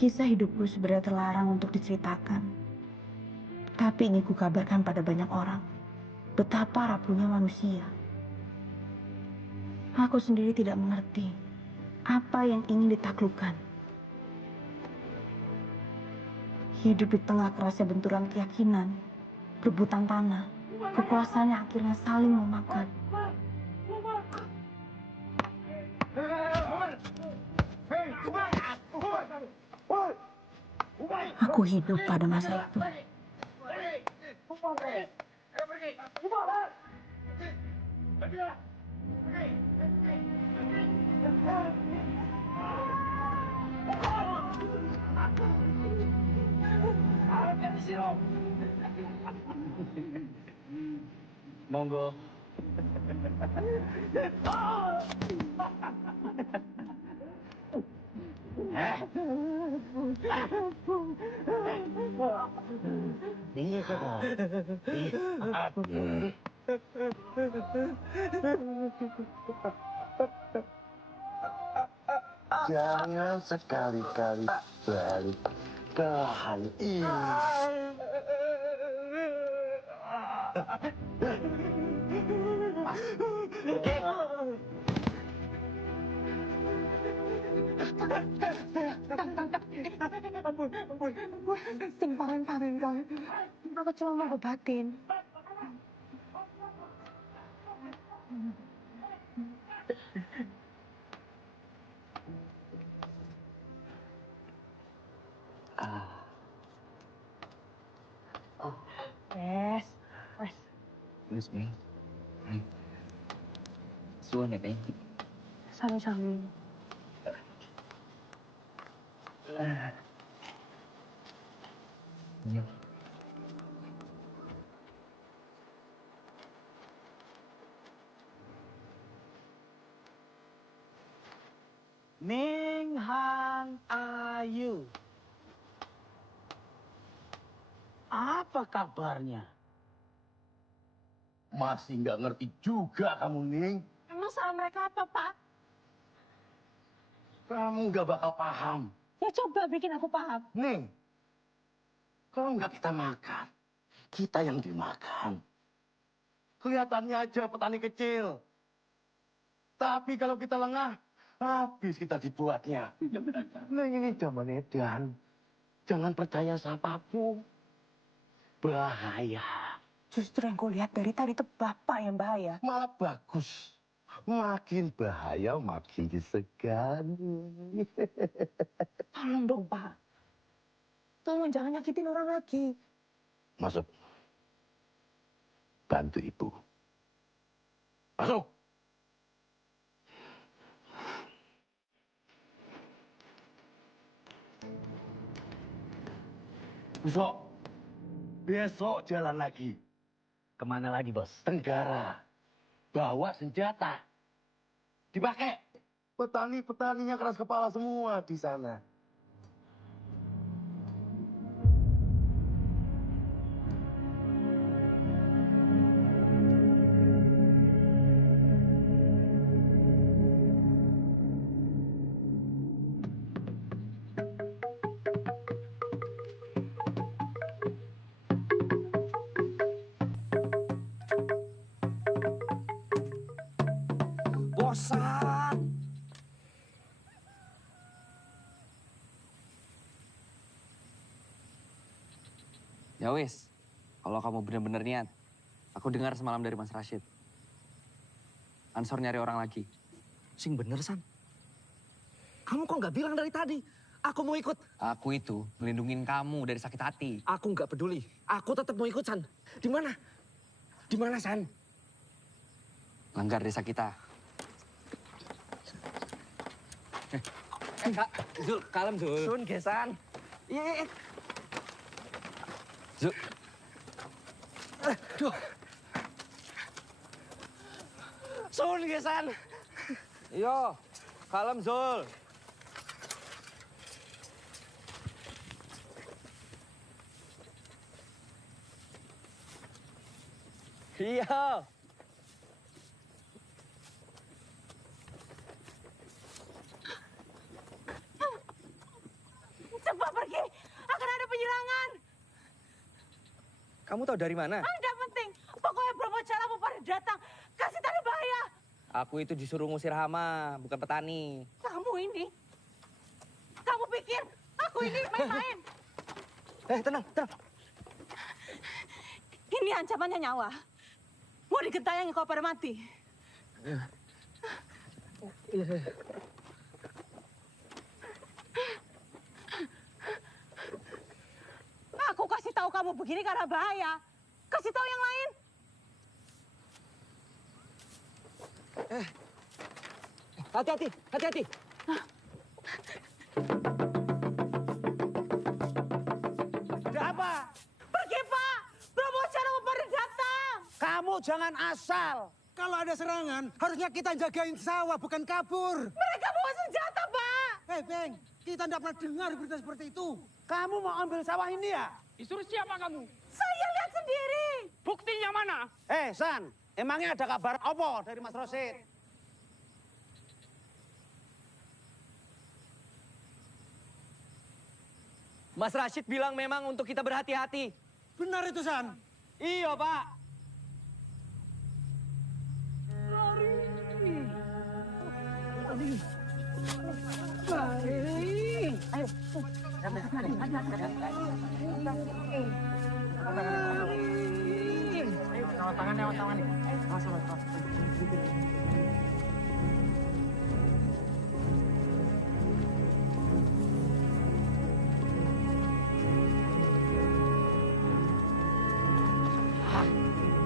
Kisah hidupku sebenarnya terlarang untuk diceritakan. Tapi ingin kukabarkan pada banyak orang betapa rapuhnya manusia. Aku sendiri tidak mengerti apa yang ingin ditaklukkan. Hidup di tengah kerasnya benturan keyakinan, rebutan tanah, kekuasaannya akhirnya saling memakan. Aku hidup pada masa itu. Monggo. Jangan sekali-kali balik ke hal ini. Timparan kang. Aku cuma mau obatin. Wes. Wis, Ming. Suwun ya, Ming. Sami-sami. Iya. Ning Hang Ayu. Apa kabarnya? Masih nggak ngerti juga kamu, Ning. Emang salah mereka apa, Pak? Kamu nggak bakal paham. Ya coba bikin aku paham. Ning, kalau nggak kita makan, kita yang dimakan. Kelihatannya aja petani kecil. Tapi kalau kita lengah, habis kita dibuatnya. Ning, ini zaman edan. Jangan percaya siapapun. Bahaya. Justru yang kulihat dari tadi itu Bapak yang bahaya. Malah bagus. Makin bahaya, makin disegani. Tolong dong, Pak. Tolong jangan nyakitin orang lagi. Masuk. Bantu ibu. Masuk. Besok. Besok jalan lagi. Kemana lagi, Bos? Tenggara. Bawa senjata. Dipakai. Petani-petaninya keras kepala semua di sana. Bosan. Ya wis, kalau kamu bener-bener niat, aku dengar semalam dari Mas Rashid. Ansor nyari orang lagi. Sing bener, San. Kamu kok nggak bilang dari tadi? Aku mau ikut. Aku itu melindungin kamu dari sakit hati. Aku nggak peduli. Aku tetap mau ikut, San. Di mana? Di mana, San? Langgar desa kita. Kak, Zul, kalem Zul. Sun, Gesan. Iya. Zul. Aduh. Sun, Gesan. Yo, kalem Zul. Iya. Cepet Kamu tahu dari mana? Tidak penting. Pokoknya Bromo Jalamu pada datang. Kasih tanda bahaya. Aku itu disuruh ngusir hama, bukan petani. Kamu ini. Kamu pikir aku ini main-main? Tenang, tenang. Ini ancamannya nyawa. Mau digentayangi kau pada mati. Aku kasih tahu kamu begini karena bahaya. Kasih tahu yang lain. Hati-hati, hati-hati. Ada apa? Pergi, Pak. Bromo Jalamu pada datang. Kamu jangan asal. Kalau ada serangan, harusnya kita jagain sawah, bukan kabur. Mereka bawa senjata, Pak. Hei, Beng, kita tidak pernah dengar berita seperti itu. Kamu mau ambil sawah ini ya? Disuruh siapa kamu? Saya lihat sendiri. Buktinya mana? San, emangnya ada kabar apa dari Mas Rosid? Mas Rashid bilang memang untuk kita berhati-hati. Benar itu, San. Iya, Pak.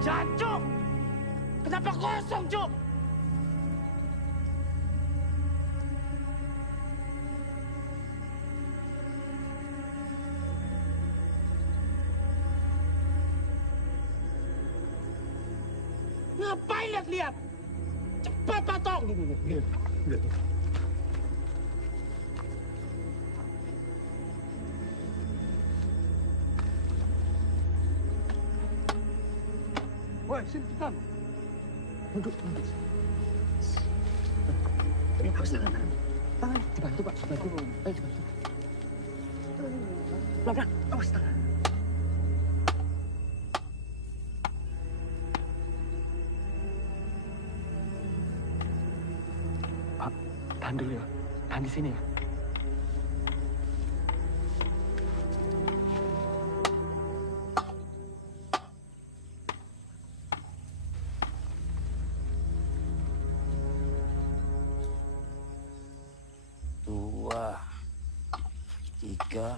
Jancuk! Kenapa kosong, Cuk? Ngapain lihat-lihat? Cepat patok! Woi, sini cepetan. Duduk. Ini pas tangan. Tangan, dibantu Pak, dibantu. Ayo dibantu. Pelan-pelan, awas tangan. Pak, tahan dulu ya. Tahan di sini ya. Dua, tiga.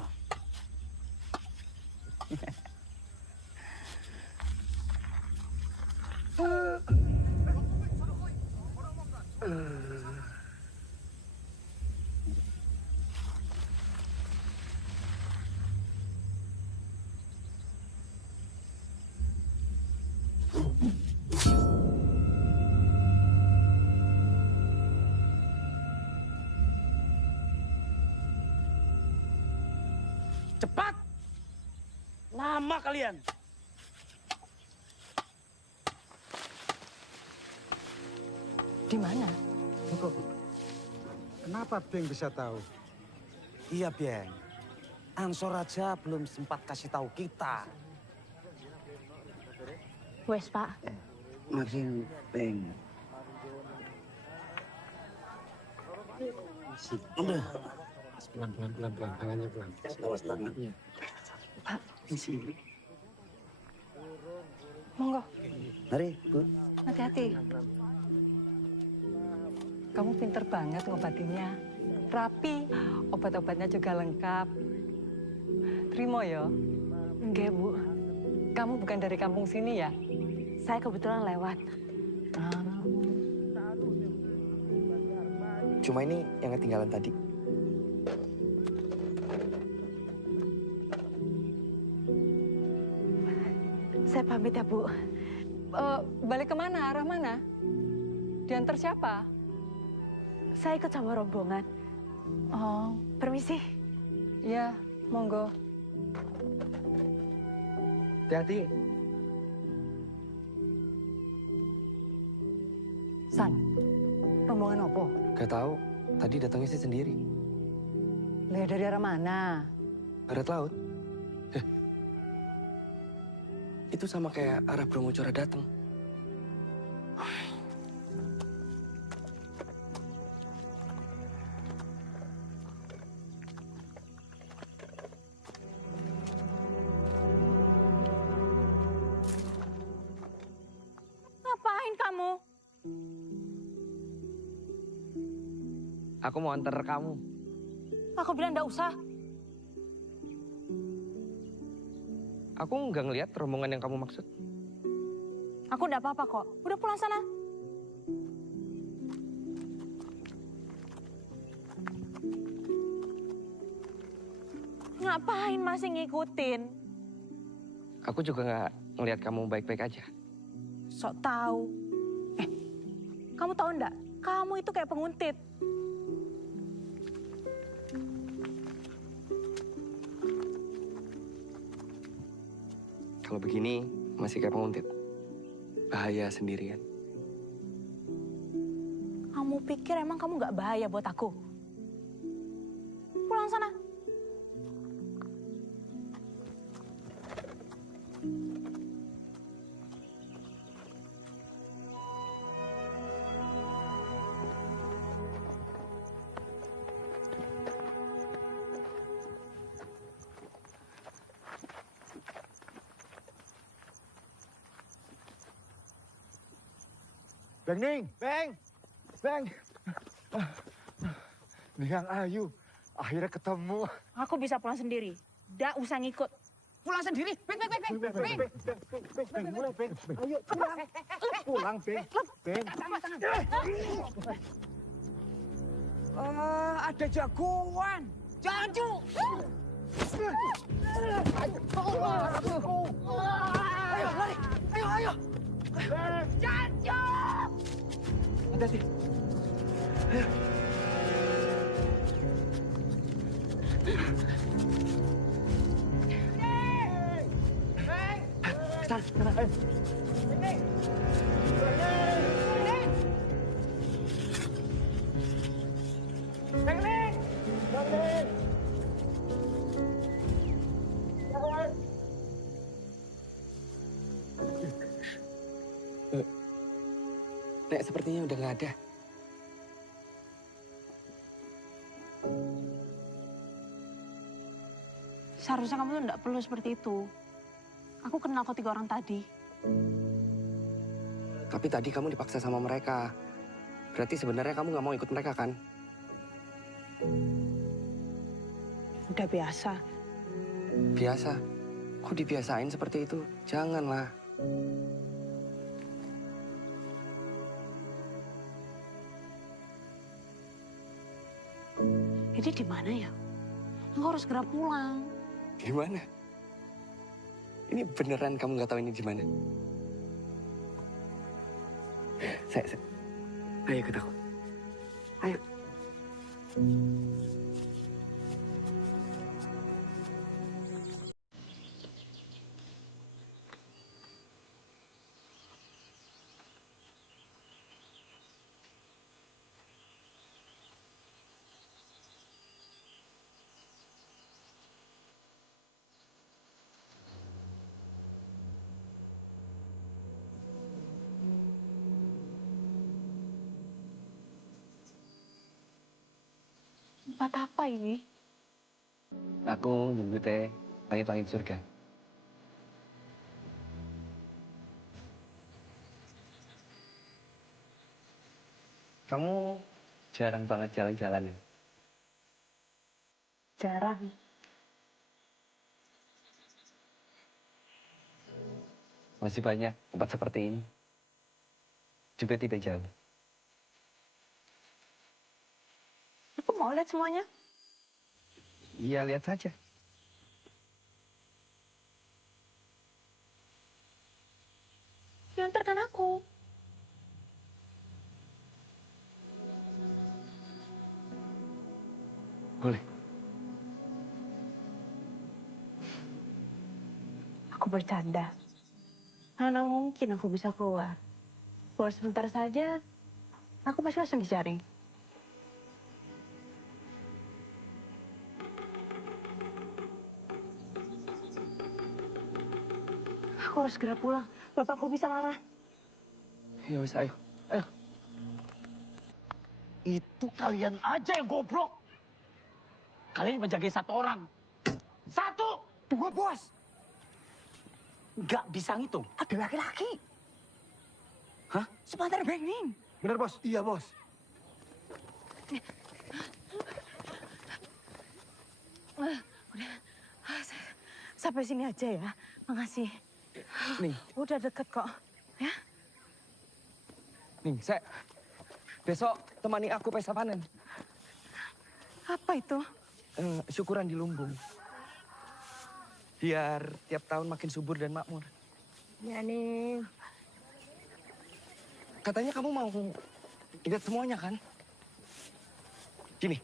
Cepat! Lama kalian. Di mana? Kenapa Beng bisa tahu? Iya, Beng. Ansor aja belum sempat kasih tahu kita. Wes, Pak. Makin Beng. Udah. Pelan, tangannya pelan. Awas tangan. Pak, Di sini. monggo. Mari, Bu. Hati-hati. Kamu pinter banget ngobatinnya. Rapi, obat-obatnya juga lengkap. Terima ya. Enggak, Bu. Kamu bukan dari kampung sini ya? Saya kebetulan lewat. Cuma ini yang ketinggalan tadi. Saya pamit ya, Bu. Balik kemana? Arah mana? Diantar siapa? Saya ikut sama rombongan. Oh, permisi. Ya, monggo. Hati-hati. San, rombongan apa? Gak tahu. Tadi datangnya sih sendiri. Lihat dari arah mana? Barat laut. Itu sama kayak arah Brahmacora datang. Ngapain kamu? Aku mau antar kamu. Aku bilang nggak usah. Aku nggak ngelihat rombongan yang kamu maksud. Aku nggak apa-apa kok. Udah pulang sana. Ngapain masih ngikutin? Aku juga nggak ngelihat kamu baik-baik aja. Sok tahu. Kamu tahu nggak? Kamu itu kayak penguntit. Kalau begini masih kayak penguntit. Bahaya sendirian. Kamu pikir emang kamu nggak bahaya buat aku? Pulang sana. Beng Ning, Beng, Beng. Niang Ayu, akhirnya ketemu. Aku bisa pulang sendiri. Nggak usah ngikut. Pulang sendiri. Beng. Beng, mulai Beng. Ayo pulang, pulang Beng, Beng. Ada jagoan. Jancu. Ayo, lari. Ayo. Jancu. Hati-hati. Nek, sepertinya udah nggak ada. Seharusnya kamu tuh nggak perlu seperti itu. Aku kenal kok 3 orang tadi. Tapi tadi kamu dipaksa sama mereka. Berarti sebenarnya kamu nggak mau ikut mereka kan? Udah biasa. Biasa. Kok dibiasain seperti itu? Janganlah. Jadi di mana ya? Aku harus segera pulang. Gimana? Ini beneran kamu nggak tahu ini di mana? Saya. Ayo ikut aku. Ayo. Tempat apa ini? Aku nunggu teh langit-langit surga. Kamu jarang banget jalan-jalan ya? Jarang. Masih banyak tempat seperti ini. Juga tidak jauh. Aku mau lihat semuanya. Iya, lihat saja. Antarkan aku. Boleh. Aku bercanda. Mana mungkin aku bisa keluar. Keluar sebentar saja, aku pasti langsung dicari. Aku harus segera pulang. Bapakku bisa marah. Ya wis, ayo. Itu kalian aja yang goblok. Kalian menjaga satu orang. Satu, dua, bos. Nggak bisa ngitung. Ada laki-laki. Hah? Sebentar, Benging. Bener, bos? Iya, bos. Sampai sini aja ya. Makasih. Ning, Udah deket kok. Ya? Ning, besok temani aku pesta panen. Apa itu? Syukuran di Lumbung. Biar tiap tahun makin subur dan makmur. Ya nih. Katanya kamu mau lihat semuanya kan? Gini,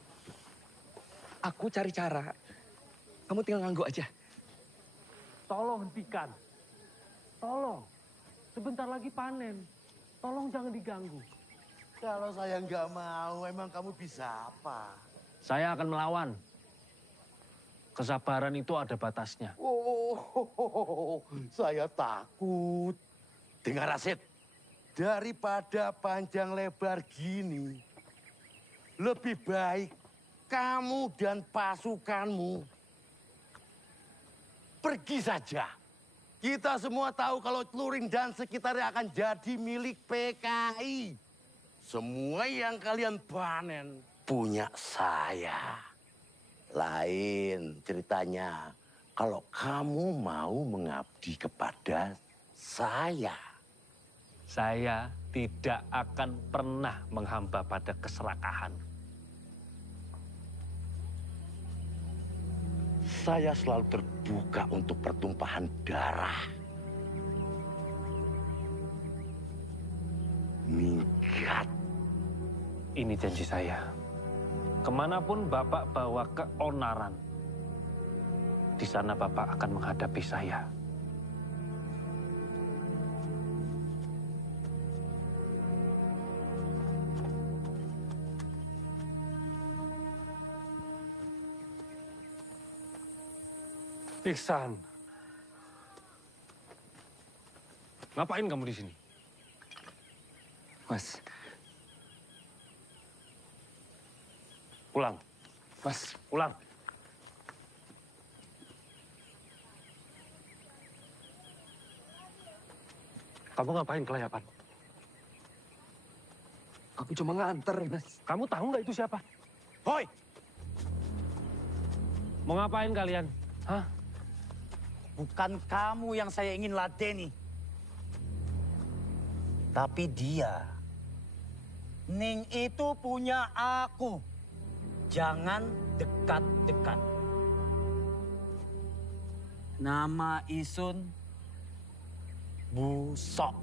aku cari cara. Kamu tinggal ngangguk aja. Tolong hentikan. Tolong. Sebentar lagi panen. Tolong jangan diganggu. Kalau saya nggak mau, emang kamu bisa apa? Saya akan melawan. Kesabaran itu ada batasnya. Oh, saya takut. Dengar Rasid, daripada panjang lebar gini, lebih baik kamu dan pasukanmu pergi saja. Kita semua tahu kalau Tluring dan sekitarnya akan jadi milik PKI. Semua yang kalian panen punya saya. Lain ceritanya kalau kamu mau mengabdi kepada saya. Saya tidak akan pernah menghamba pada keserakahan. Saya selalu terbuka untuk pertumpahan darah. Minggat. Ini janji saya. Kemanapun Bapak bawa keonaran, di sana Bapak akan menghadapi saya. Iksan, ngapain kamu di sini? Mas, Pulang, mas, pulang. Kamu ngapain kelayapan? aku cuma nganter, mas. Kamu tahu nggak itu siapa? Hoi, Mau ngapain kalian? Hah? Bukan kamu yang saya ingin ladeni. Tapi dia. Ning itu punya aku. Jangan dekat-dekat. Nama Isun Busok.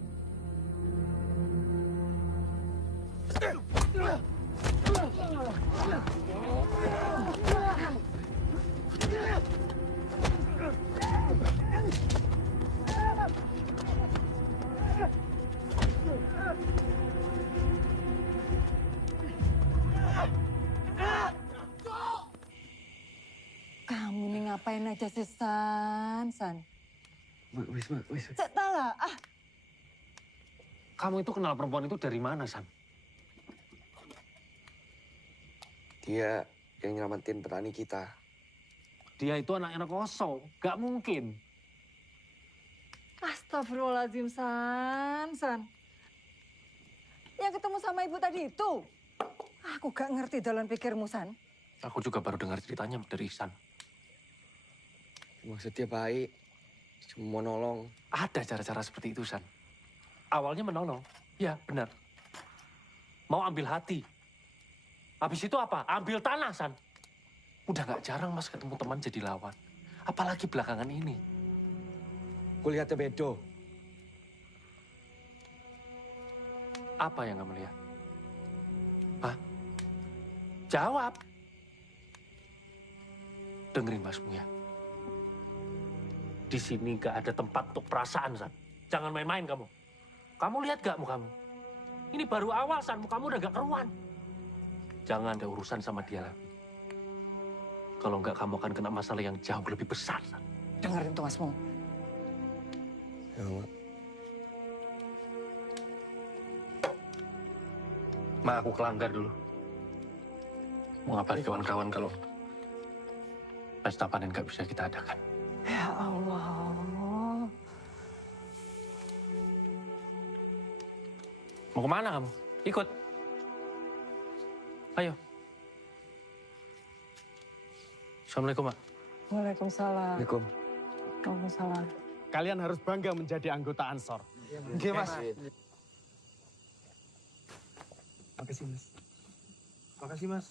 Kamu nih ngapain aja sih, San? Wis. Cek tala, Kamu itu kenal perempuan itu dari mana, San? Dia yang nyelamatin petani kita. Dia itu anak-anak kosong. Gak mungkin. Astagfirullahaladzim, San. Yang ketemu sama ibu tadi itu. Aku gak ngerti dalam pikirmu, San. Aku juga baru dengar ceritanya dari Ihsan. Maksudnya baik, cuma mau nolong. Ada cara-cara seperti itu, San. Awalnya menolong. Ya, benar. Mau ambil hati. Habis itu apa? Ambil tanah, San. Udah gak jarang Mas ketemu teman jadi lawan. Apalagi belakangan ini. Kulihatnya bedo. Apa yang kamu lihat? Hah? Jawab. Dengerin Masmu ya. Di sini gak ada tempat untuk perasaan, San. Jangan main-main kamu. Kamu lihat gak mukamu? Ini baru awal, San. Mukamu udah gak keruan. Jangan ada urusan sama dia lagi. Kalau enggak, kamu akan kena masalah yang jauh lebih besar, San. Dengerin tuh, Masmu. Ma, aku kelanggar dulu. Mau ngabarin kawan-kawan kalau pesta panen nggak bisa kita adakan. Ya Allah. Mau kemana kamu? Ikut. Ayo. Assalamualaikum, Mak. Waalaikumsalam. Assalamualaikum. Waalaikumsalam. Kalian harus bangga menjadi anggota Ansor. Oke, Mas. Makasih, Mas. Makasih, Mas.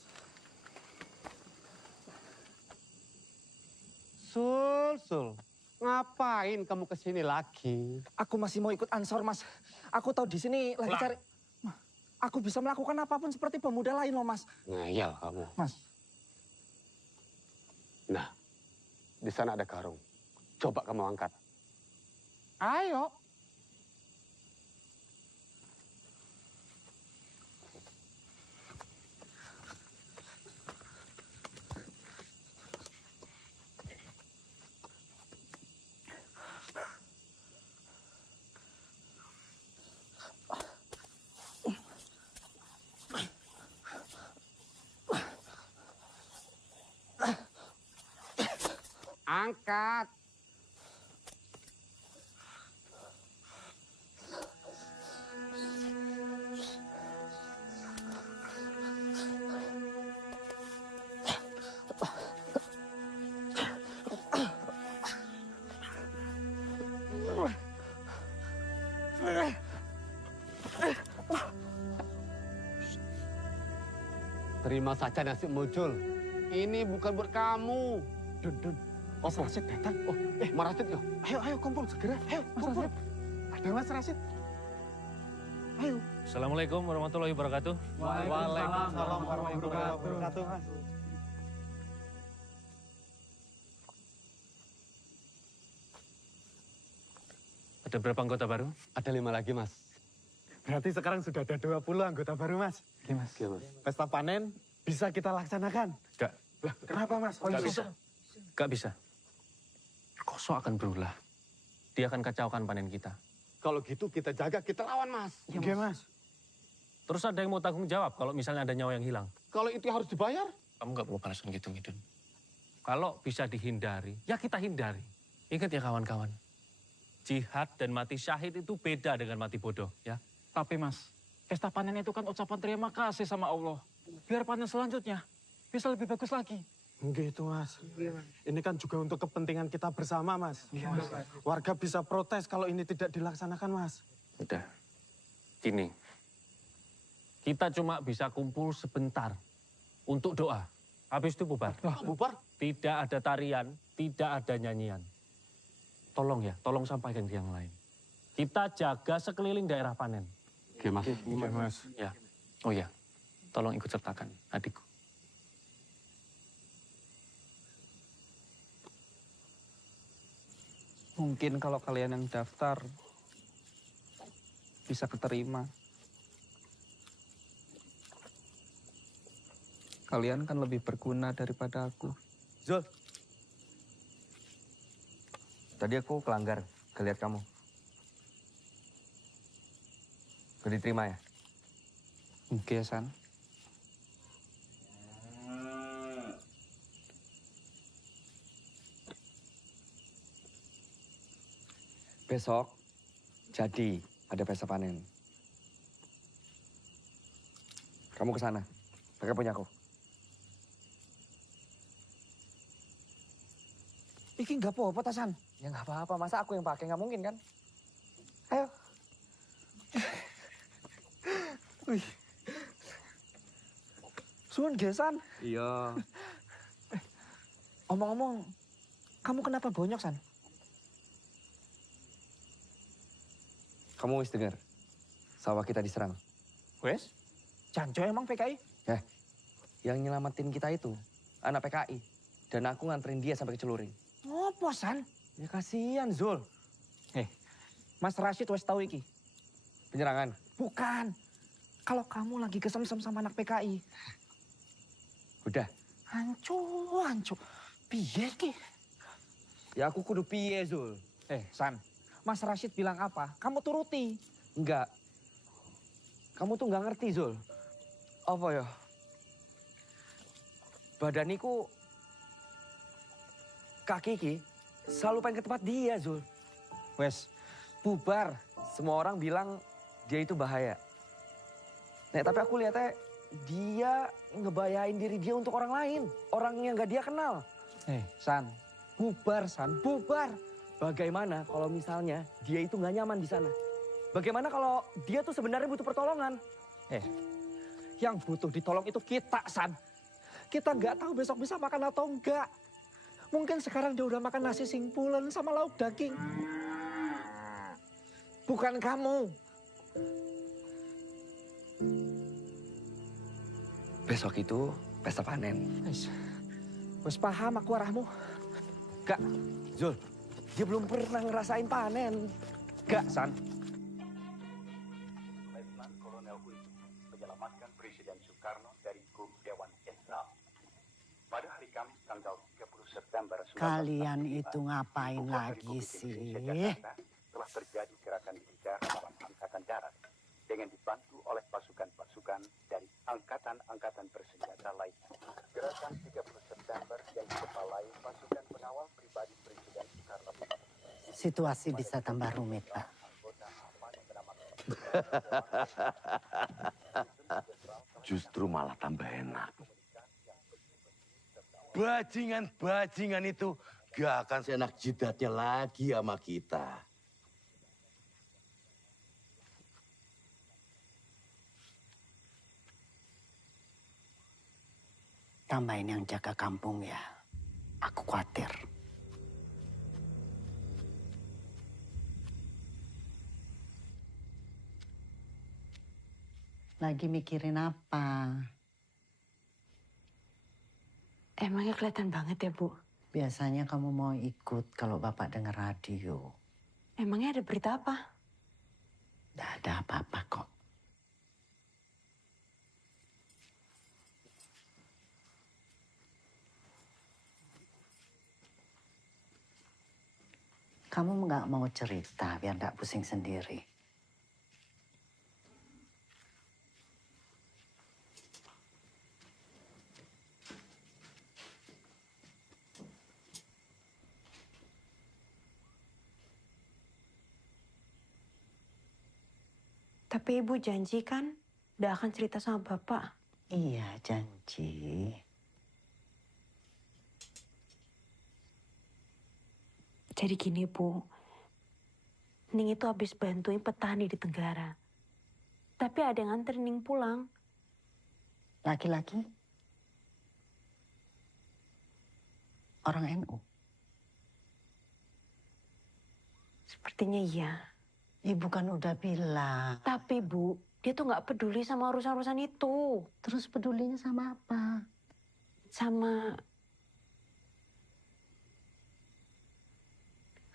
Sul. Ngapain kamu kesini lagi? Aku masih mau ikut Ansor, Mas. Aku tahu di sini lagi cari... Aku bisa melakukan apapun seperti pemuda lain loh, Mas. Ngayal kamu. Mas. Nah, di sana ada karung. Coba kamu angkat. Ayo. Angkat. Terima saja nasi muncul. Ini bukan buat kamu. Dun. Mas Rasid datang. Oh, Mas Rasid ya? Ayo kumpul segera. Ayo, kumpul. Ada Mas Rasid. Ayo. Assalamualaikum warahmatullahi wabarakatuh. Waalaikumsalam warahmatullahi wabarakatuh, Mas. Ada berapa anggota baru? Ada 5 lagi, Mas. Berarti sekarang sudah ada 20 anggota baru, Mas. Oke, Mas. Pesta panen bisa kita laksanakan. Enggak. Lah, kenapa, Mas? Nggak bisa. Nggak bisa. Koso akan berulah. Dia akan kacaukan panen kita. Kalau gitu kita jaga, kita lawan, Mas. Oke, Mas. Terus ada yang mau tanggung jawab kalau misalnya ada nyawa yang hilang. Kalau itu harus dibayar? Kamu nggak perlu panasan gitu, Ngidun. Kalau bisa dihindari, ya kita hindari. Ingat ya kawan-kawan. Jihad dan mati syahid itu beda dengan mati bodoh, ya. Tapi Mas, pesta panen itu kan ucapan terima kasih sama Allah. Biar panen selanjutnya bisa lebih bagus lagi. Gitu, Mas. Ini kan juga untuk kepentingan kita bersama, Mas. Warga bisa protes kalau ini tidak dilaksanakan, Mas. Udah. Gini. Kita cuma bisa kumpul sebentar untuk doa. Habis itu bubar. Bubar? Tidak ada tarian, tidak ada nyanyian. Tolong ya, tolong sampaikan ke yang lain. Kita jaga sekeliling daerah panen. Oke, Mas. Mas. Ya. Oh ya, tolong ikut sertakan adikku. Mungkin kalau kalian yang daftar bisa keterima. Kalian kan lebih berguna daripada aku. Zul. Tadi aku kelanggar, ngeliat kamu. Udah diterima ya? Oke, San. Besok jadi ada pesta panen. Kamu ke sana, pakai punya aku. Iki nggak apa-apa, Tasan. Ya nggak apa-apa, masa aku yang pakai, nggak mungkin kan? Ayo. Wih. Suun Gesan. Iya. Omong-omong, kamu kenapa bonyok, San? Kamu wis dengar, sawah kita diserang. Wes? Janjo emang PKI? Yang nyelamatin kita itu anak PKI. Dan aku nganterin dia sampai ke Celuring. Ngopo, San? Ya kasihan, Zul. Mas Rashid wes tahu iki. Penyerangan. Bukan. Kalau kamu lagi kesem-sem sama anak PKI. Udah. Ancu. Piye ki? Ya aku kudu piye, Zul. San. Mas Rashid bilang apa, kamu turuti. Enggak. Kamu tuh nggak ngerti, Zul. Apa ya? Badaniku, kaki ki selalu pengen ke tempat dia, Zul. Wes, bubar. Semua orang bilang dia itu bahaya. Nek, tapi aku lihatnya dia ngebayain diri dia untuk orang lain. Orang yang nggak dia kenal. San, bubar San, bubar. Bagaimana kalau misalnya dia itu nggak nyaman di sana? Bagaimana kalau dia tuh sebenarnya butuh pertolongan? Yang butuh ditolong itu kita, San. Kita nggak tahu besok bisa makan atau enggak. Mungkin sekarang dia udah makan nasi singpulan sama lauk daging. Bukan kamu. Besok itu pesta panen. Wes paham aku arahmu. Gak, Zul, dia belum pernah ngerasain panen. Gak, San. Letnan Kolonel Hui menyelamatkan Presiden Soekarno dari grup Dewan Jenderal. Pada hari Kamis tanggal 30 September 1945, Kalian itu ngapain lagi sih? telah terjadi gerakan militer dalam Angkatan Darat dengan dibantu oleh pasukan-pasukan dari angkatan-angkatan bersenjata lainnya. Gerakan 30 September yang dikepalai pasukan pengawal pribadi Presiden Soekarno. Situasi bisa tambah rumit, Pak. Justru malah tambah enak. Bajingan-bajingan itu gak akan seenak jidatnya lagi sama kita. Tambahin yang jaga kampung ya. Aku khawatir. Lagi mikirin apa? Emangnya kelihatan banget ya, Bu? Biasanya kamu mau ikut kalau Bapak dengar radio. Emangnya ada berita apa? Tidak ada apa-apa kok. Kamu nggak mau cerita biar nggak pusing sendiri. Tapi Ibu janji kan udah akan cerita sama Bapak. Iya, janji. Jadi gini, Bu. Ning itu habis bantuin petani di Tenggara. Tapi ada yang nganter Ning pulang. Laki-laki? Orang NU? Sepertinya iya. Ibu kan udah bilang. Tapi Bu, dia tuh nggak peduli sama urusan-urusan itu. Terus pedulinya sama apa? Sama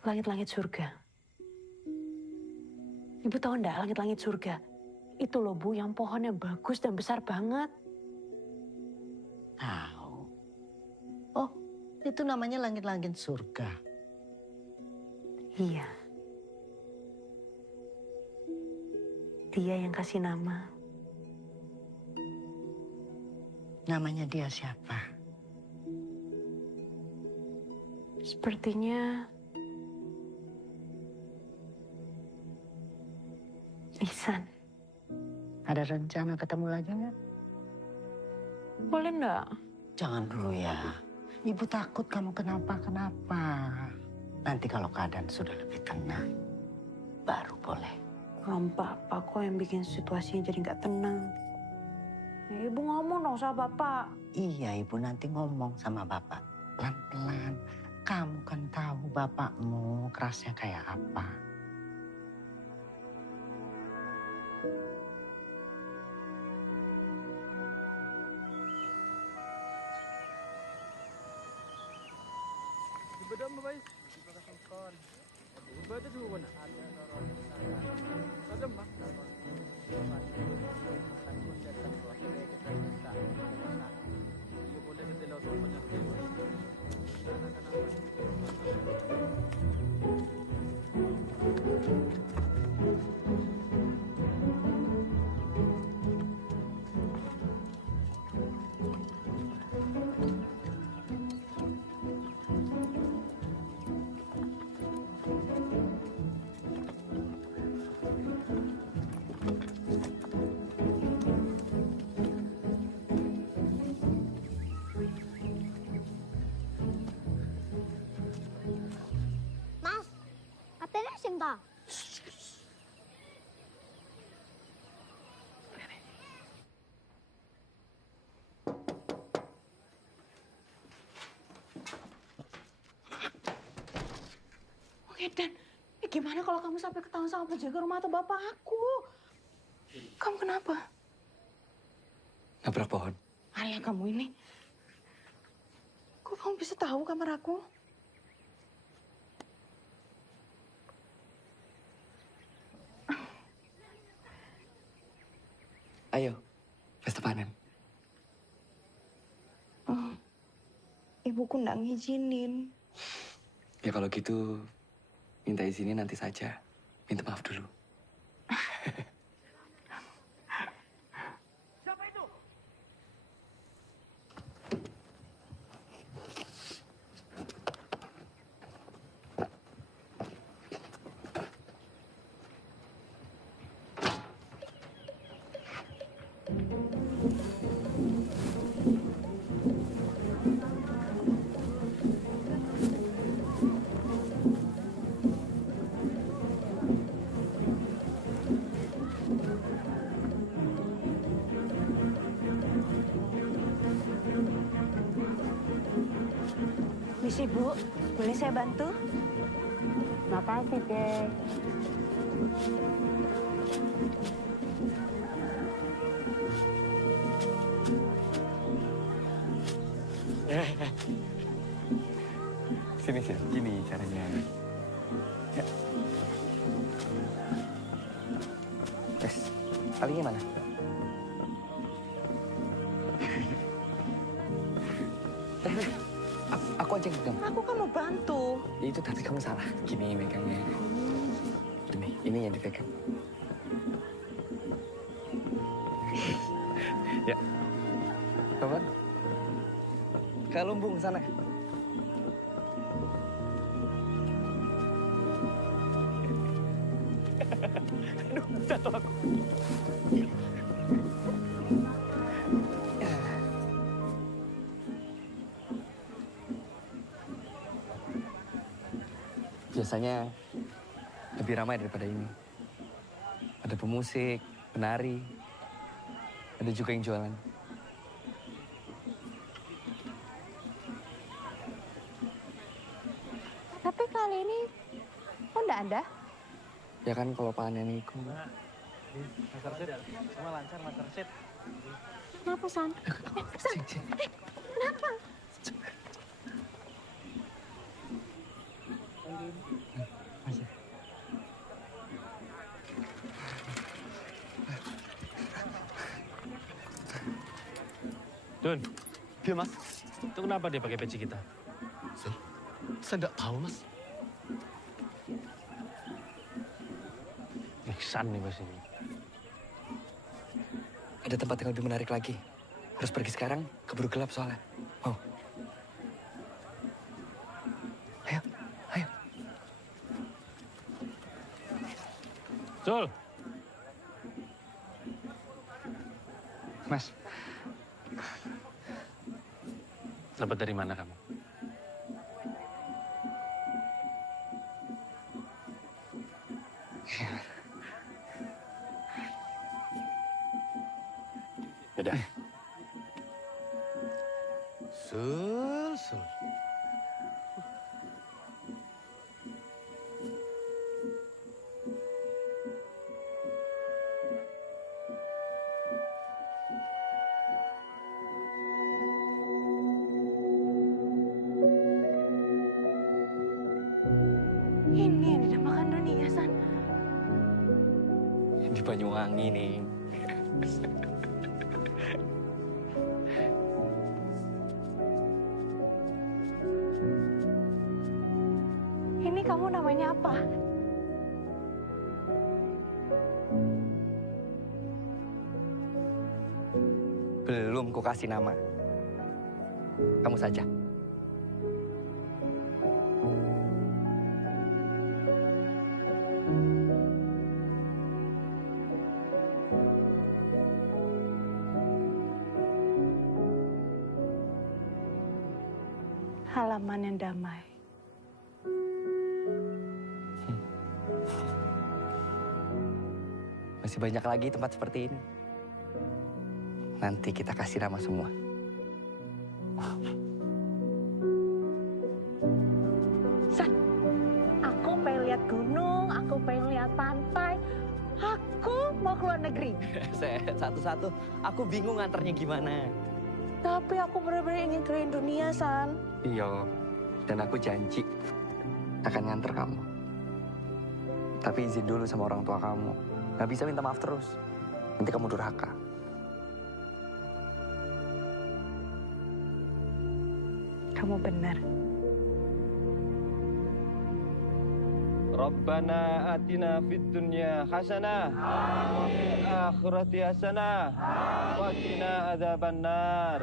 langit-langit surga. Ibu tahu enggak langit-langit surga? Itu loh Bu, yang pohonnya bagus dan besar banget. Tahu. Oh, itu namanya langit-langit surga. Iya. Dia yang kasih nama. Namanya dia siapa? Sepertinya Ihsan. Ada rencana ketemu lagi nggak? Boleh enggak? Jangan dulu ya. Ibu takut kamu kenapa-kenapa. Nanti kalau keadaan sudah lebih tenang, baru boleh. Bapak kok yang bikin situasinya jadi nggak tenang. Ibu ngomong dong sama Bapak. Iya, Ibu nanti ngomong sama Bapak. Pelan-pelan. Kamu kan tahu bapakmu kerasnya kayak apa. Bedam baik. Ibadah dulu mana? Ada mah. Boleh Dan gimana kalau kamu sampai ketahuan sama penjaga rumah atau bapak aku? Kamu kenapa? Nabrak pohon. Alah kamu ini. Kok kamu bisa tahu kamar aku? Ayo, pesta panen. Oh, ibuku nggak ngizinin. Ya kalau gitu, minta izinnya nanti saja. Minta maaf dulu. Misi Bu, boleh saya bantu? Makasih, Dek. Sini, sini. Gini caranya. Ya. Tes, talinya mana? Aku aja yang pegang. Aku kan mau bantu. Itu tapi kamu salah. Gini megangnya. Ini yang dipegang. Ya. Coba. Ke lumbung sana. Aduh, jatuh aku. Biasanya lebih ramai daripada ini. Ada pemusik, penari, ada juga yang jualan. Tapi kali ini kok enggak ada? Ya kan kalau panen itu. Mas Arsid, semua lancar Mas Arsid. Kenapa, San? San, kenapa? Dun. Iya, Mas. Itu kenapa dia pakai peci kita? Saya nggak tahu, Mas. Iksan nih Mas ini. Ada tempat yang lebih menarik lagi. Harus pergi sekarang, keburu gelap soalnya. Mau? Ayo, ayo. Zul. Mas. Dapat dari mana kamu? Yaudah. Sul. Ini yang dinamakan dunia, San. Di Banyuwangi nih. Ini kamu namanya apa? Belum ku kasih nama. Kamu saja. Halaman yang damai. Masih banyak lagi tempat seperti ini. Nanti kita kasih nama semua. San, aku pengen Aku pengen lihat pantai. Aku mau keluar negeri. Satu-satu, aku bingung nganternya gimana. Tapi aku benar-benar ingin keliling dunia, San. Iya, dan aku janji akan nganter kamu. Tapi izin dulu sama orang tua kamu. Gak bisa minta maaf terus. Nanti kamu durhaka. Kamu benar. Rabbana atina fid dunya hasanah wa fil akhirati hasanah wa qina adzabannar.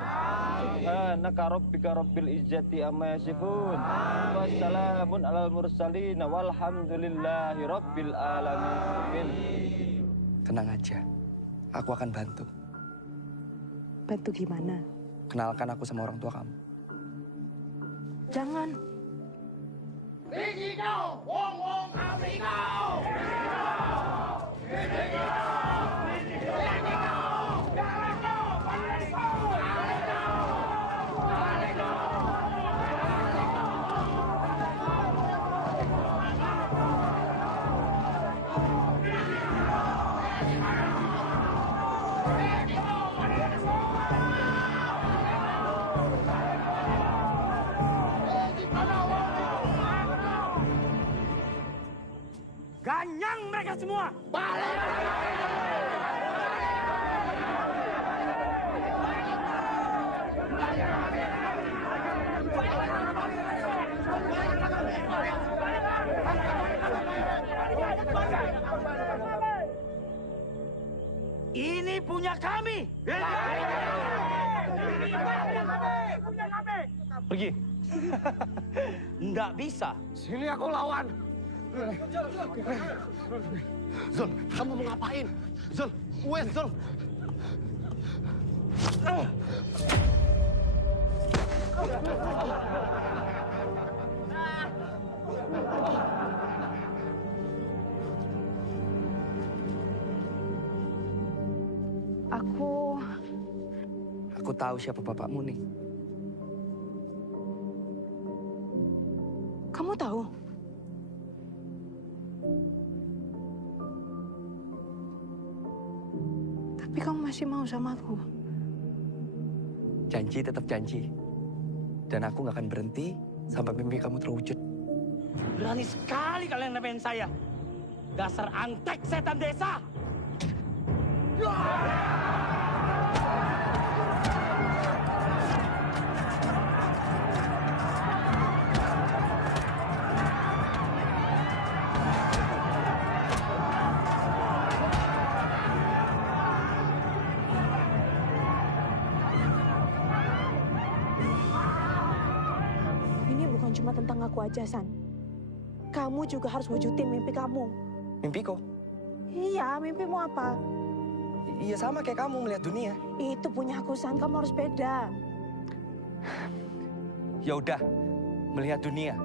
Subhanaka rabbika rabbil izzati amma yasifun. Wassalamun alal mursalin walhamdulillahi rabbil alamin. Tenang aja, aku akan bantu. Bantu gimana? Kenalkan aku sama orang tua kamu. Jangan. Ganyang mereka semua! Balik! Ini punya kami! Pergi. Nggak bisa. Sini aku lawan. Zul, kamu mau ngapain? Zul, wes Zul. Aku tahu siapa bapakmu nih. Kamu tahu? Tapi kamu masih mau sama aku? Janji tetap janji. Dan aku gak akan berhenti sampai mimpi kamu terwujud. Berani sekali kalian nemenin saya. Dasar antek setan desa. Ini bukan cuma tentang aku aja, San. Kamu juga harus wujudin mimpi kamu. Mimpiku? Iya, mimpimu apa? Iya sama kayak kamu melihat dunia. Itu punya aku, San. Kamu harus beda. Ya udah, melihat dunia.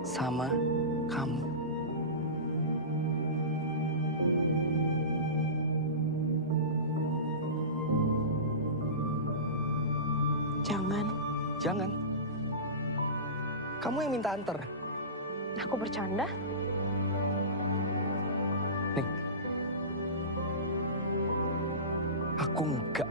Sama kamu. Jangan. Jangan. Kamu yang minta anter. Aku bercanda. Nih. Aku enggak.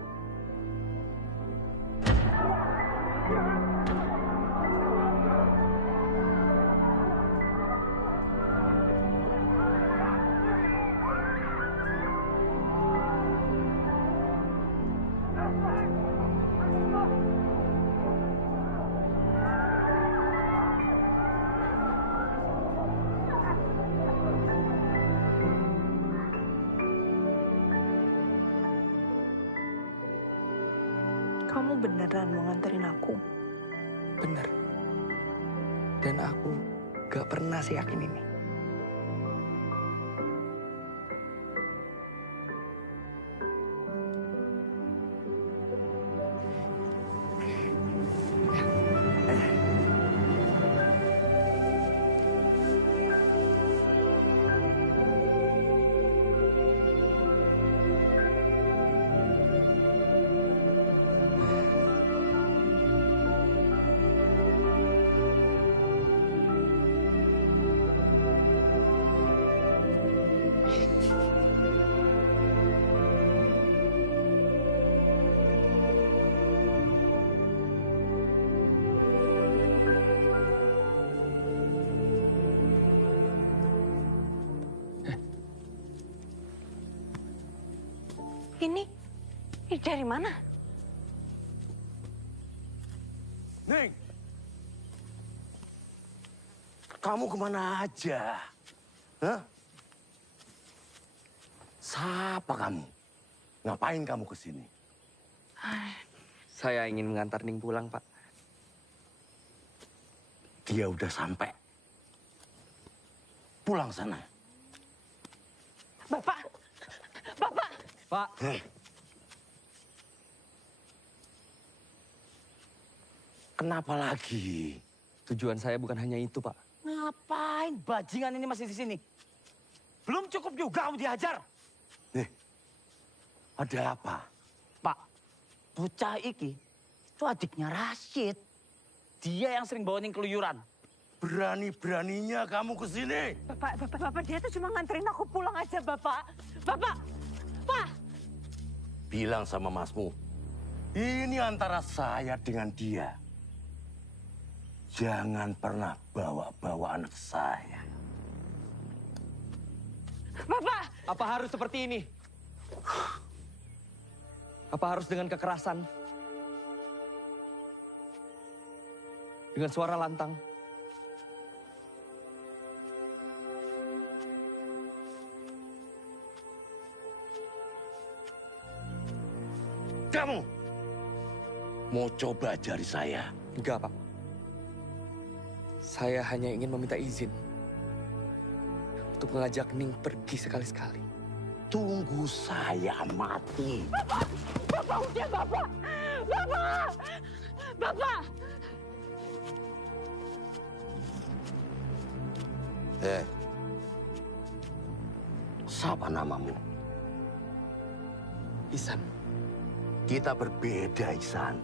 Kamu beneran mau nganterin aku? Bener. Dan aku gak pernah seyakin ini. Ini dari mana? Ning, kamu kemana aja? Hah? Siapa kamu? Ngapain kamu ke sini? Saya ingin mengantar Ning pulang, Pak. Dia udah sampai. Pulang sana. Bapak! Bapak! Pak! Kenapa lagi? Tujuan saya bukan hanya itu, Pak. Ngapain bajingan ini masih di sini? Belum cukup juga kamu dihajar. Ada apa? Pak, bocah iki itu adiknya Rashid. Dia yang sering bawa Ning keluyuran. Berani-beraninya kamu ke sini. Bapak, dia tuh cuma nganterin aku pulang aja, Bapak. Bapak! Pak! Bilang sama masmu, ini antara saya dengan dia. Jangan pernah bawa-bawa anak saya. Bapak! Apa harus seperti ini? Apa harus dengan kekerasan? Dengan suara lantang? Kamu mau coba jari saya? Enggak, Pak. Saya hanya ingin meminta izin untuk mengajak Ning pergi sekali-sekali. Tunggu saya mati. Bapak! Bapak, udah, Bapak! Bapak! Bapak! Siapa namamu? Ihsan. Kita berbeda, Ihsan.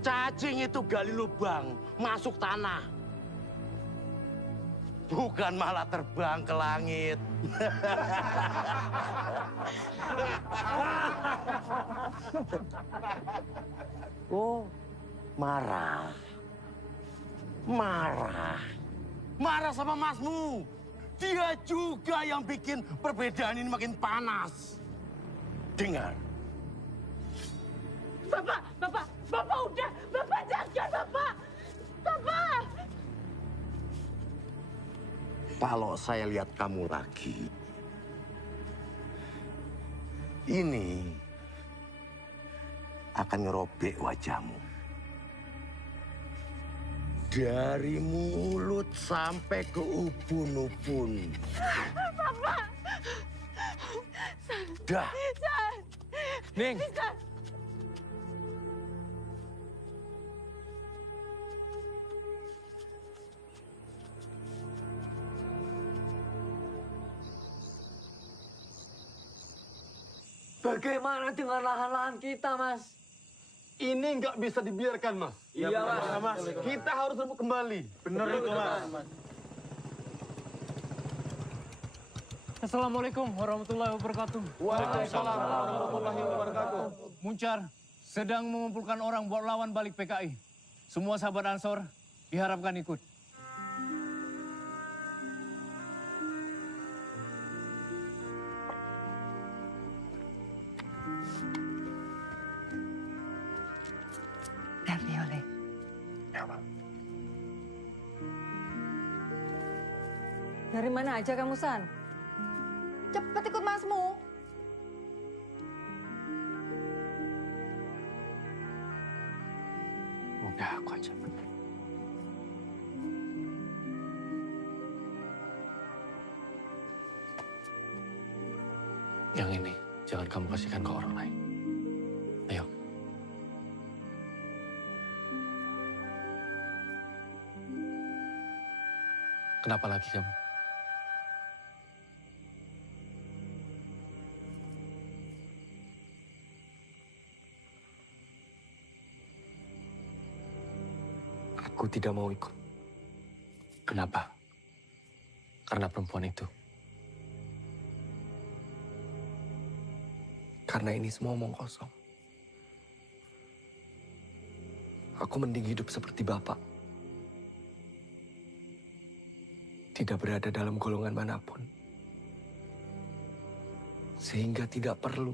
Cacing itu gali lubang, masuk tanah. Bukan malah terbang ke langit. Oh, marah. Marah. Marah sama masmu. Dia juga yang bikin perbedaan ini makin panas. Dengar. Bapak udah! Bapak jangan, Bapak! Bapak! Kalau saya lihat kamu lagi, ini akan ngerobek wajahmu. Dari mulut sampai ke ubun-ubun. Bapak! Dah. Ning! Bagaimana dengan lahan-lahan kita, Mas? Ini nggak bisa dibiarkan, Mas. Iya, Mas. Kita harus rebut kembali. Benar itu, Mas. Assalamualaikum warahmatullahi wabarakatuh. Waalaikumsalam warahmatullahi wabarakatuh. Muncar sedang mengumpulkan orang buat lawan balik PKI. Semua sahabat Ansor diharapkan ikut. Oleh. Ya, Pak. Dari mana aja kamu, San? Cepet ikut masmu. Udah, aku aja. Yang ini jangan kamu kasihkan ke orang lain. Ayo. Kenapa lagi kamu? Aku tidak mau ikut. Kenapa? Karena perempuan itu. Karena ini semua omong kosong. Aku mending hidup seperti Bapak. Tidak berada dalam golongan manapun. Sehingga tidak perlu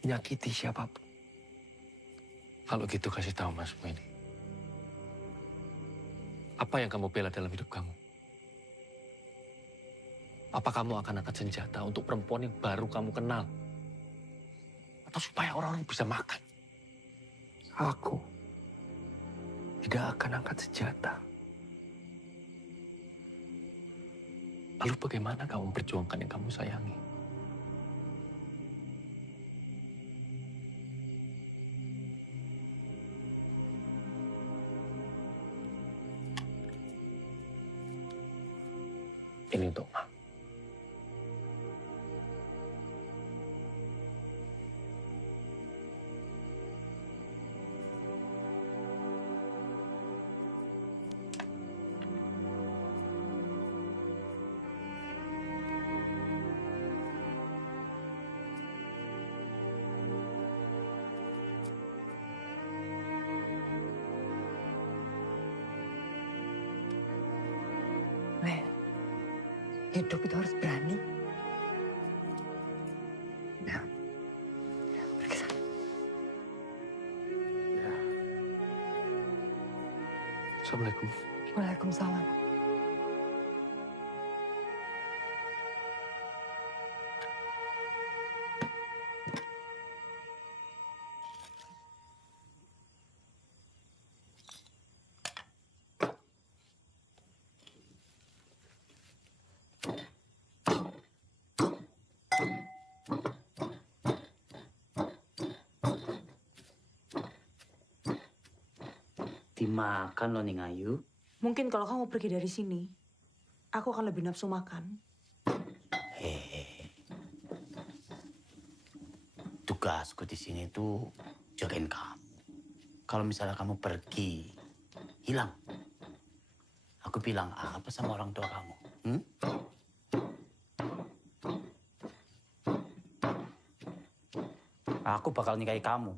menyakiti siapapun. Kalau gitu kasih tahu Masmu ini. Apa yang kamu bela dalam hidup kamu? Apa kamu akan angkat senjata untuk perempuan yang baru kamu kenal? Atau supaya orang-orang bisa makan? Aku tidak akan angkat senjata. Lalu bagaimana kamu memperjuangkan yang kamu sayangi? Ini untuk Ma. Len, hidup itu harus berani. Ya, pergi sana. Assalamualaikum. Waalaikumsalam. Dimakan loh Ning Ayu. Mungkin kalau kamu pergi dari sini, aku akan lebih nafsu makan. Tugasku di sini tuh jagain kamu. Kalau misalnya kamu pergi, hilang. Aku bilang apa sama orang tua kamu? Aku bakal nikahi kamu.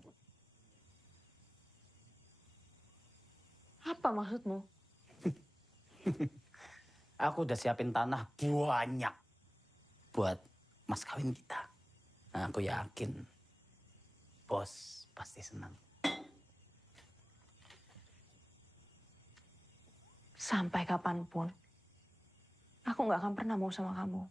Apa maksudmu? Aku udah siapin tanah banyak buat mas kawin kita. Nah, aku yakin bos pasti senang. Sampai kapanpun, aku nggak akan pernah mau sama kamu.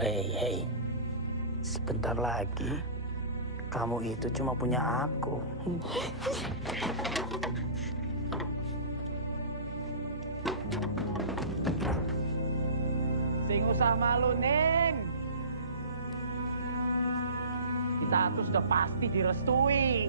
Hei, sebentar lagi kamu itu cuma punya aku. Sing usah malu, Ning. Kita tuh sudah pasti direstui.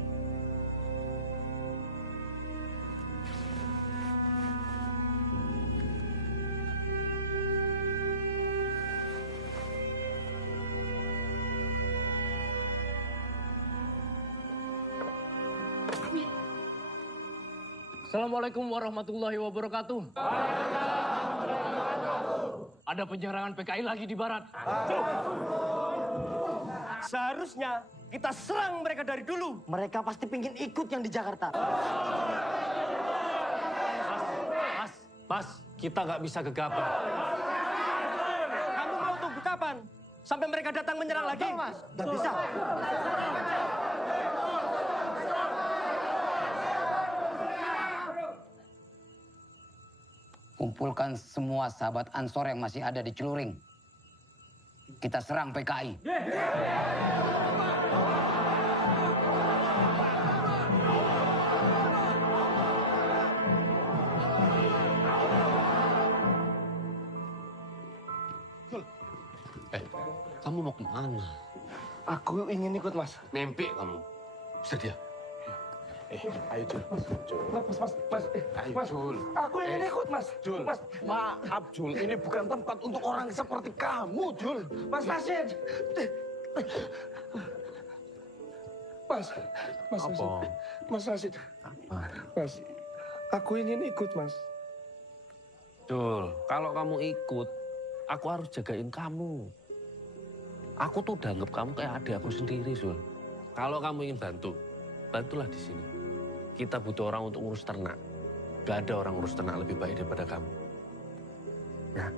Assalamualaikum warahmatullahi wabarakatuh. Ada penyerangan PKI lagi di barat. Seharusnya kita serang mereka dari dulu. Mereka pasti pingin ikut yang di Jakarta. Mas, kita nggak bisa gegabah. Kamu mau tunggu kapan? Sampai mereka datang menyerang lagi? Mas, nggak bisa. Kumpulkan semua sahabat Ansor yang masih ada di Celuring. Kita serang PKI. Kamu mau kemana? Aku ingin ikut, Mas. Mimpi kamu. Sedia. Ayo, Jul. Mas. Ayo, Mas. Jul. Aku ingin ikut, Mas. Jul. Mas, maaf, Jul. Ini bukan tempat untuk orang seperti kamu, Jul. Mas Rashid. Mas Rashid. Mas Rashid. Mas, aku ingin ikut, Mas. Jul, kalau kamu ikut, aku harus jagain kamu. Aku tuh udah anggap kamu kayak adik aku sendiri, Jul. Kalau kamu ingin bantu, bantulah di sini. Kita butuh orang untuk ngurus ternak. Gak ada orang ngurus ternak lebih baik daripada kamu. Ya,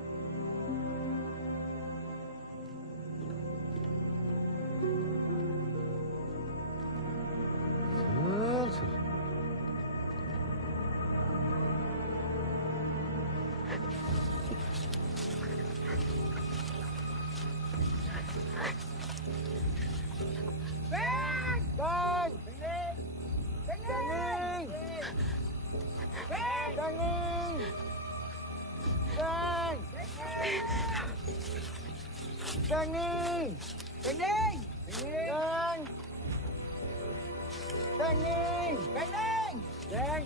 Beng Ning! Beng Ning! Beng!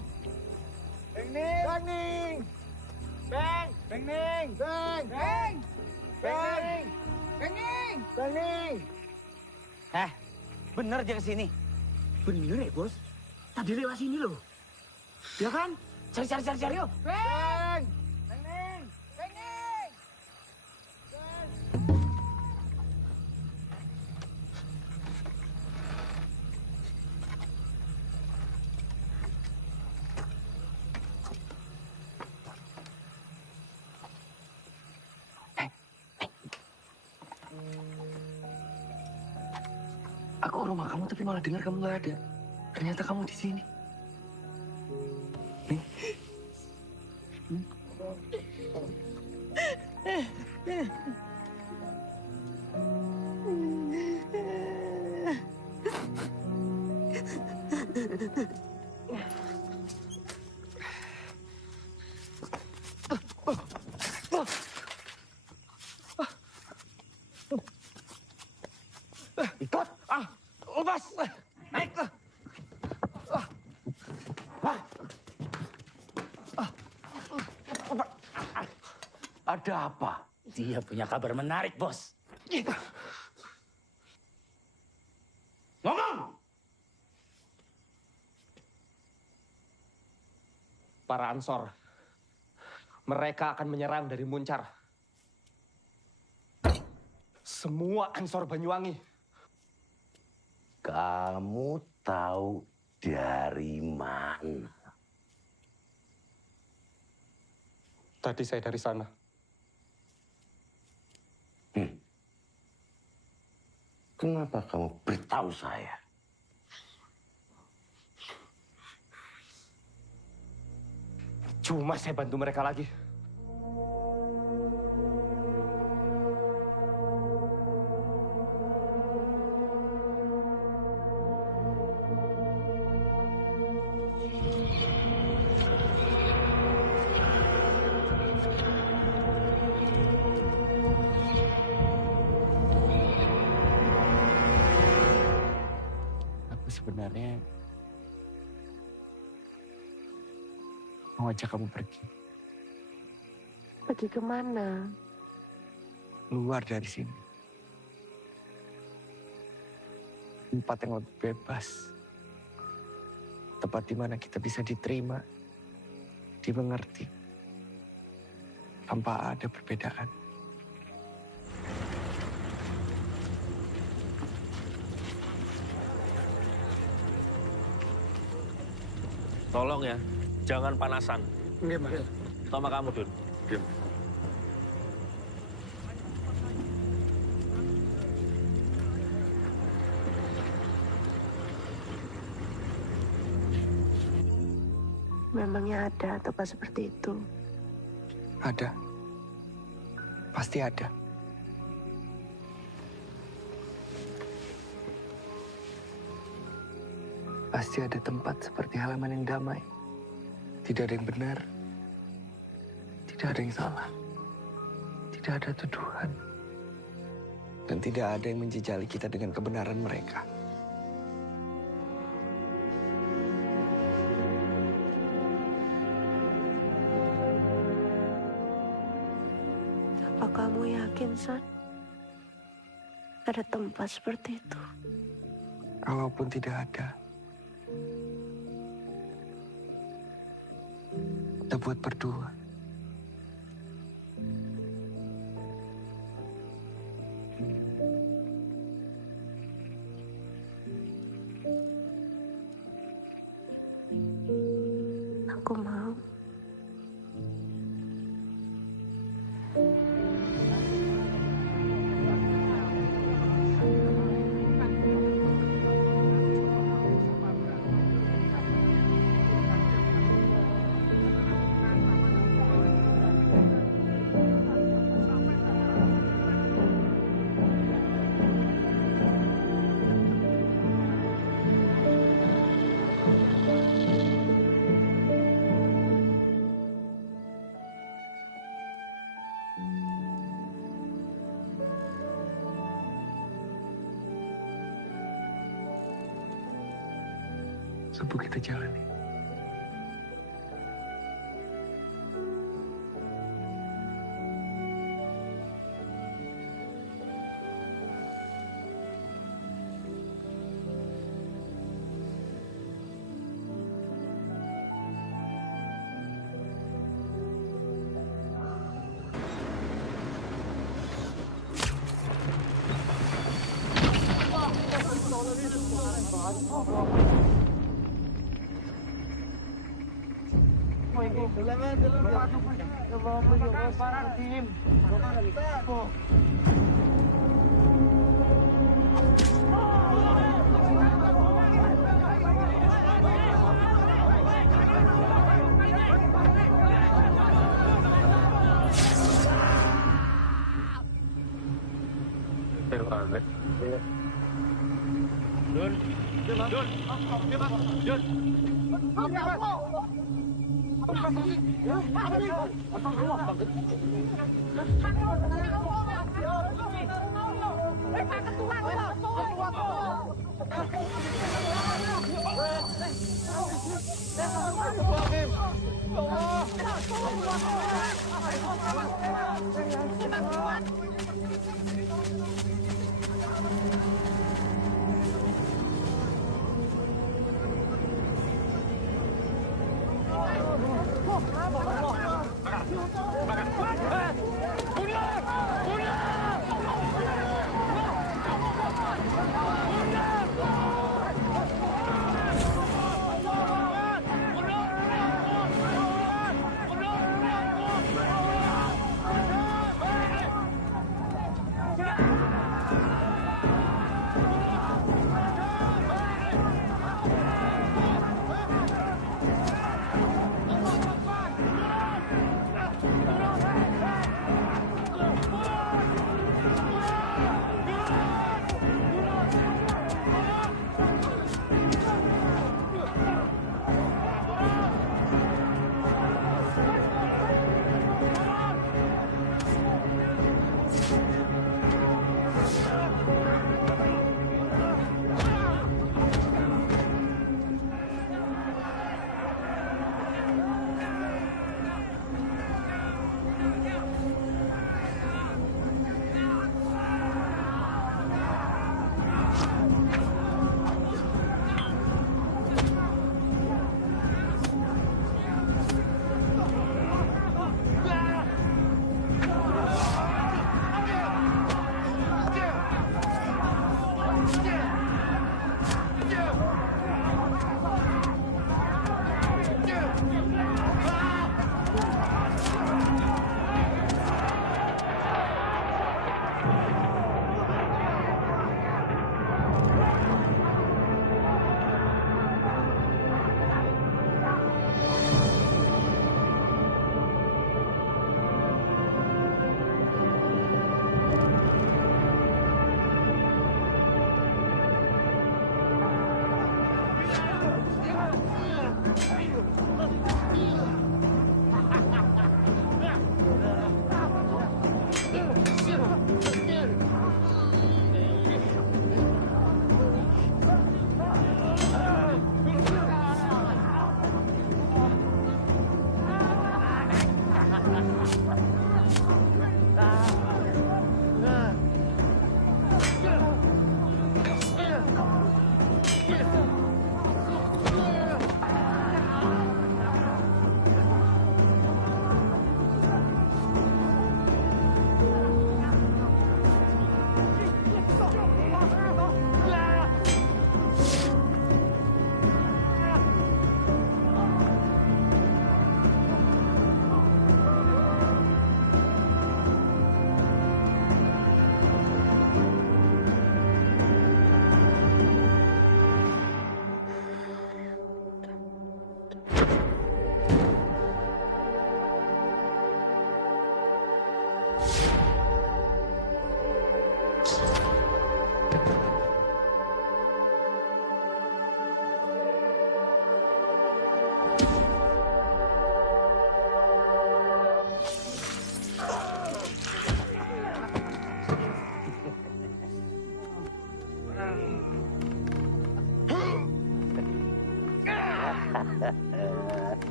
Beng Ning! Beng Ning! Beng! Beng Ning! Beng! Beng! Beng! Beng Ning! Beng Ning! Bener dia kesini. Bener ya, Bos? Tadi lewat sini loh. Ya kan? Cari yuk. Beng! Beng Ning! Beng Ning! Aku ke rumah kamu tapi malah dengar kamu nggak ada. Ternyata kamu di sini. Nih. Ikut! Lepas! Naik! Ada apa? Dia punya kabar menarik, Bos. Ngomong! Para Ansor, mereka akan menyerang dari Muncar. Semua Ansor Banyuwangi. Kamu tahu dari mana? Tadi saya dari sana. Kenapa kamu beritahu saya? Cuma saya bantu mereka lagi. Sebenarnya mau ajak kamu pergi. Pergi kemana? Luar dari sini. Tempat yang lebih bebas. Tempat di mana kita bisa diterima, dimengerti, tanpa ada perbedaan. Tolong ya, jangan panasan. Nggih, Mas. Sama kamu, Dun. Memangnya ada tempat seperti itu? Ada. Pasti ada. Pasti ada tempat seperti halaman yang damai. Tidak ada yang benar. Tidak ada yang salah. Tidak ada tuduhan. Dan tidak ada yang menjejali kita dengan kebenaran mereka. Apa kamu yakin, San? Ada tempat seperti itu? Kalaupun tidak ada, kita buat berdua. Aku mau. subuh kita jalani.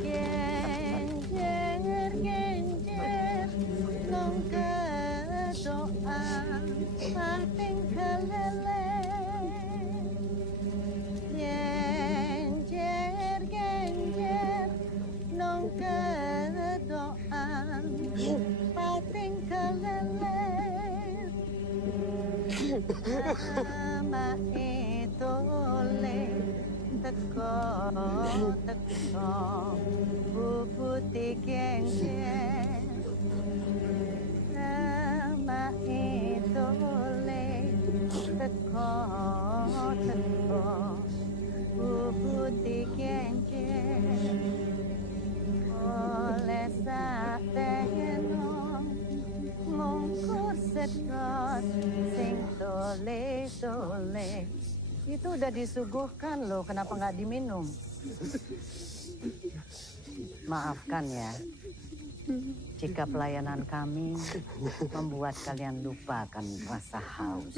Genjer, genjer, nong kedoa, pating kelele. Genjer, genjer, nong kedoa, pating kelele. Sama itu teko teko bubuti genjer nama itu teko teko bubuti genjer oleh satenong mungkur sedot sing tole tole. Itu udah disuguhkan loh, kenapa nggak diminum? Maafkan ya, jika pelayanan kami membuat kalian lupakan rasa haus.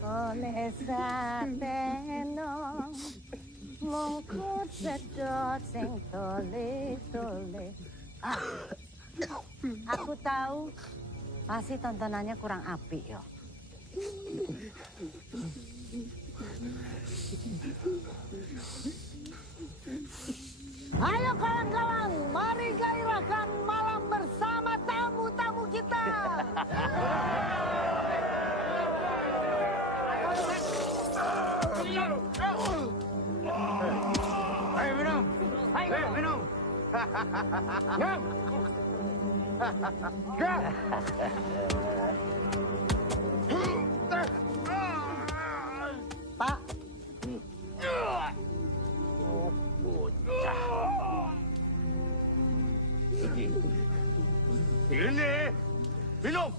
Oleh satenong mungkur sedot sing tole tole. Aku tahu pasti tontonannya kurang apik yo. Ayo kawan-kawan, mari gairahkan malam bersama tamu-tamu kita. Ayo minum. Ayo minum. Ngam. Ngam. Pak. Oh, bocah. Ini. Minum.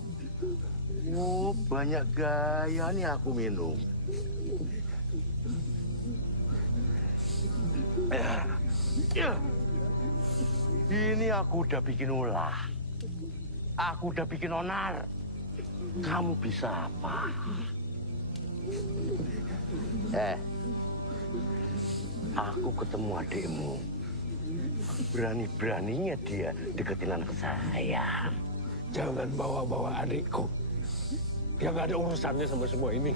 Oh, banyak gaya nih aku minum. Ini aku udah bikin ulah. Aku udah bikin onar. Kamu bisa apa? Aku ketemu adikmu. Berani-beraninya dia deketin anak saya. Jangan bawa-bawa adikku. Dia nggak ada urusannya sama semua ini.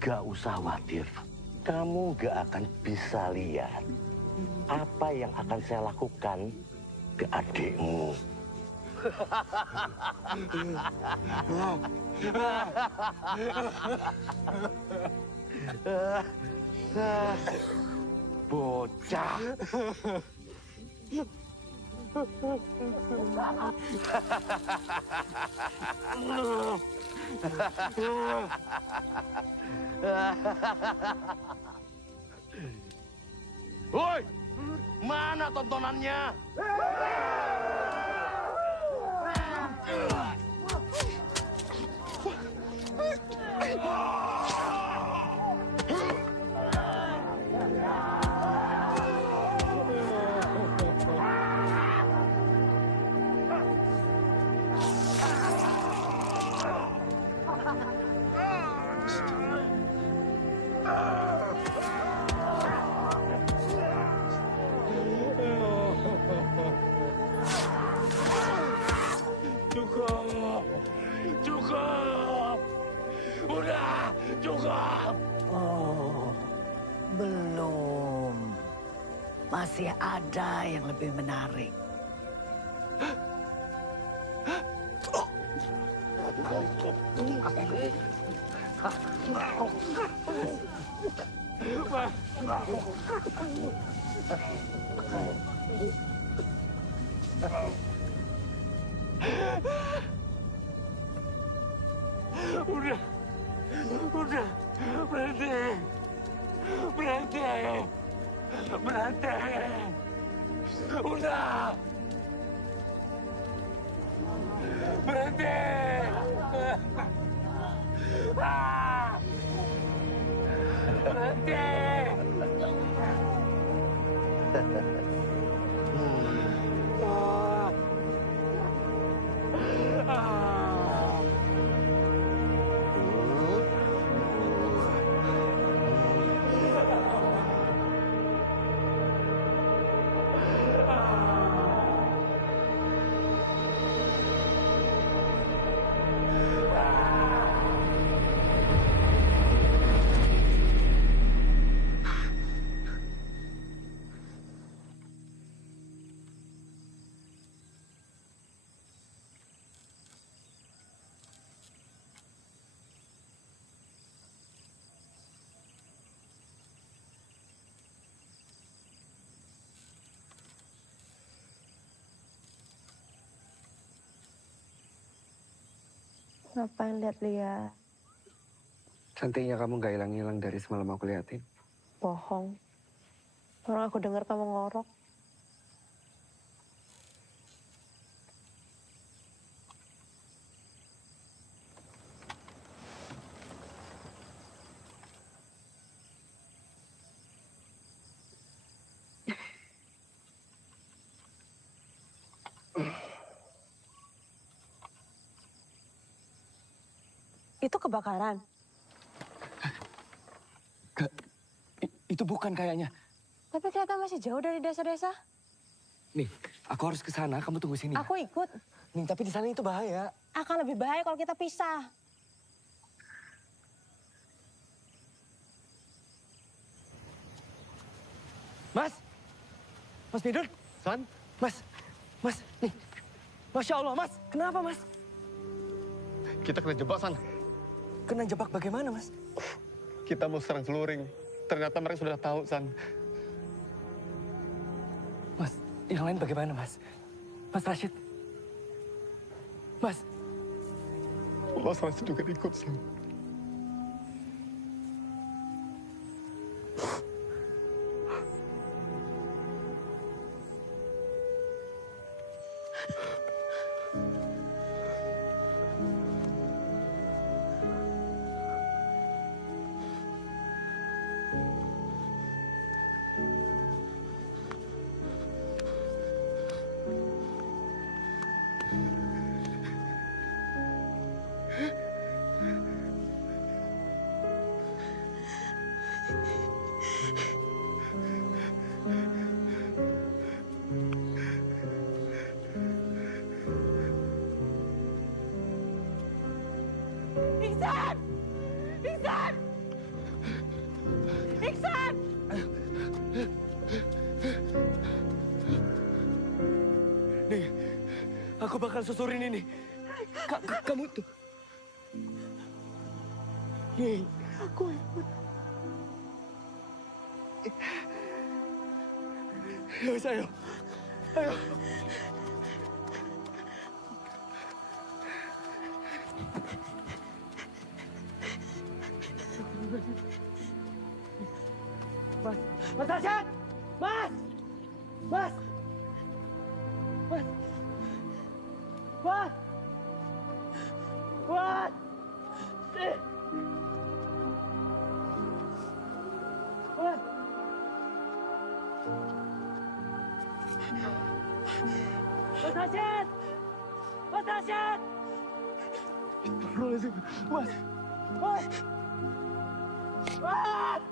Gak usah khawatir. Kamu gak akan bisa lihat apa yang akan saya lakukan ke adikmu. Bocah. Woi, mana tontonannya? Cukup. Udah, cukup. Oh, belum. Masih ada yang lebih menarik. Udah, berhenti. Berhenti! Udah! Berhenti! Ah! Berhenti! Ngapain lihat-lihat? Cantiknya kamu gak hilang-hilang dari semalam aku liatin. Bohong. Orang aku dengar kamu ngorok. Itu kebakaran. Itu bukan kayaknya. Tapi kelihatan masih jauh dari desa-desa. Nih, aku harus ke sana. Kamu tunggu sini. Aku ikut. Nih, tapi di sana itu bahaya. Akan lebih bahaya kalau kita pisah. Mas! Mas Midun? San? Mas! Mas, nih. Masya Allah, Mas. Kenapa, Mas? Kita kena jebak, San. Kena jebak bagaimana, Mas? Kita mau serang Celuring. Ternyata mereka sudah tahu, San. Mas, yang lain bagaimana, Mas? Mas Rashid? Mas? Mas Rashid juga ikut, San. Iksan! Iksan! Iksan! Nih, aku bakal susurin ini. Kamu tuh. Nih, aku ikut. Ayo, ayo. Ayo. Mas, Mas Rashid! Mas! Mas! Mas! Mas! Mas! Mas! Mas Rashid! Mas Rashid! Mas! Mas! Mas! Mas!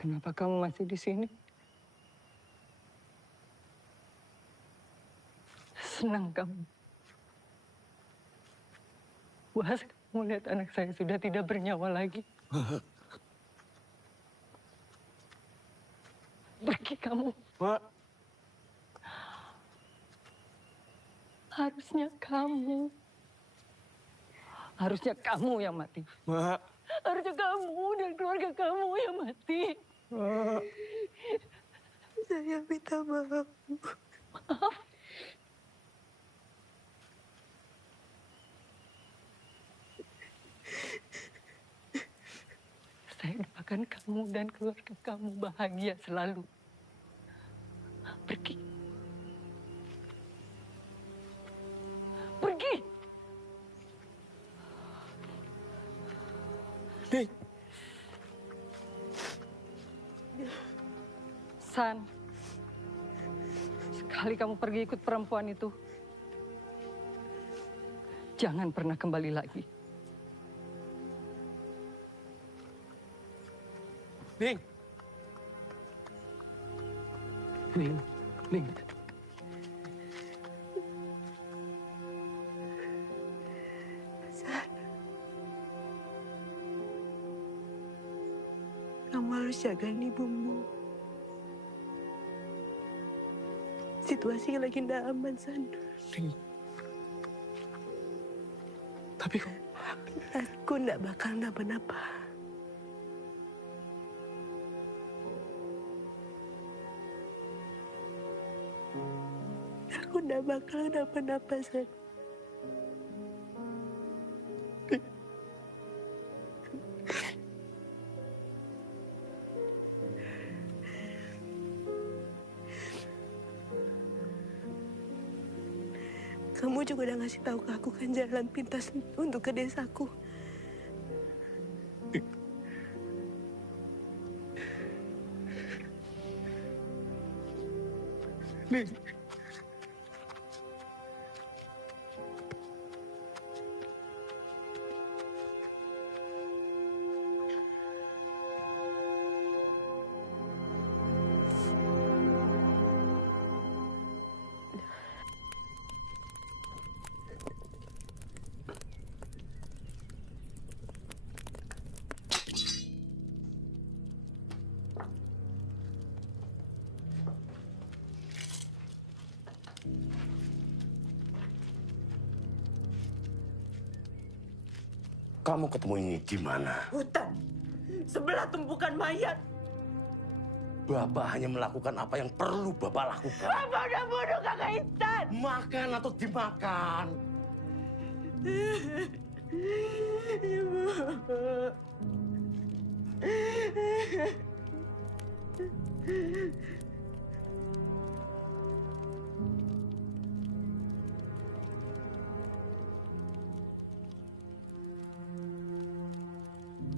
Kenapa kamu masih di sini? Senang kamu. Puas kamu lihat anak saya sudah tidak bernyawa lagi. Pergi kamu. Mak. Harusnya kamu. Harusnya kamu yang mati. Mak. Harusnya kamu dan keluarga kamu yang mati. Mak. Saya minta maaf. Maaf. Saya doakan kamu dan keluarga kamu bahagia selalu. Pergi. Pergi. Ding. San, sekali kamu pergi ikut perempuan itu, jangan pernah kembali lagi. Ning. Ning. Ning. San, kamu harus jagain ibumu. Situasi lagi tidak aman, San. Ning. Tapi kok... Aku tidak bakal napa-napa. Aku tidak bakal napa-napa, San. Kamu juga udah ngasih tahu ke aku kan jalan pintas untuk ke desaku. Ning. Kamu ketemu ini di mana? Hutan. Sebelah tumpukan mayat. Bapak hanya melakukan apa yang perlu Bapak lakukan. Bapak udah bunuh kakak Intan. Makan atau dimakan? Ibu.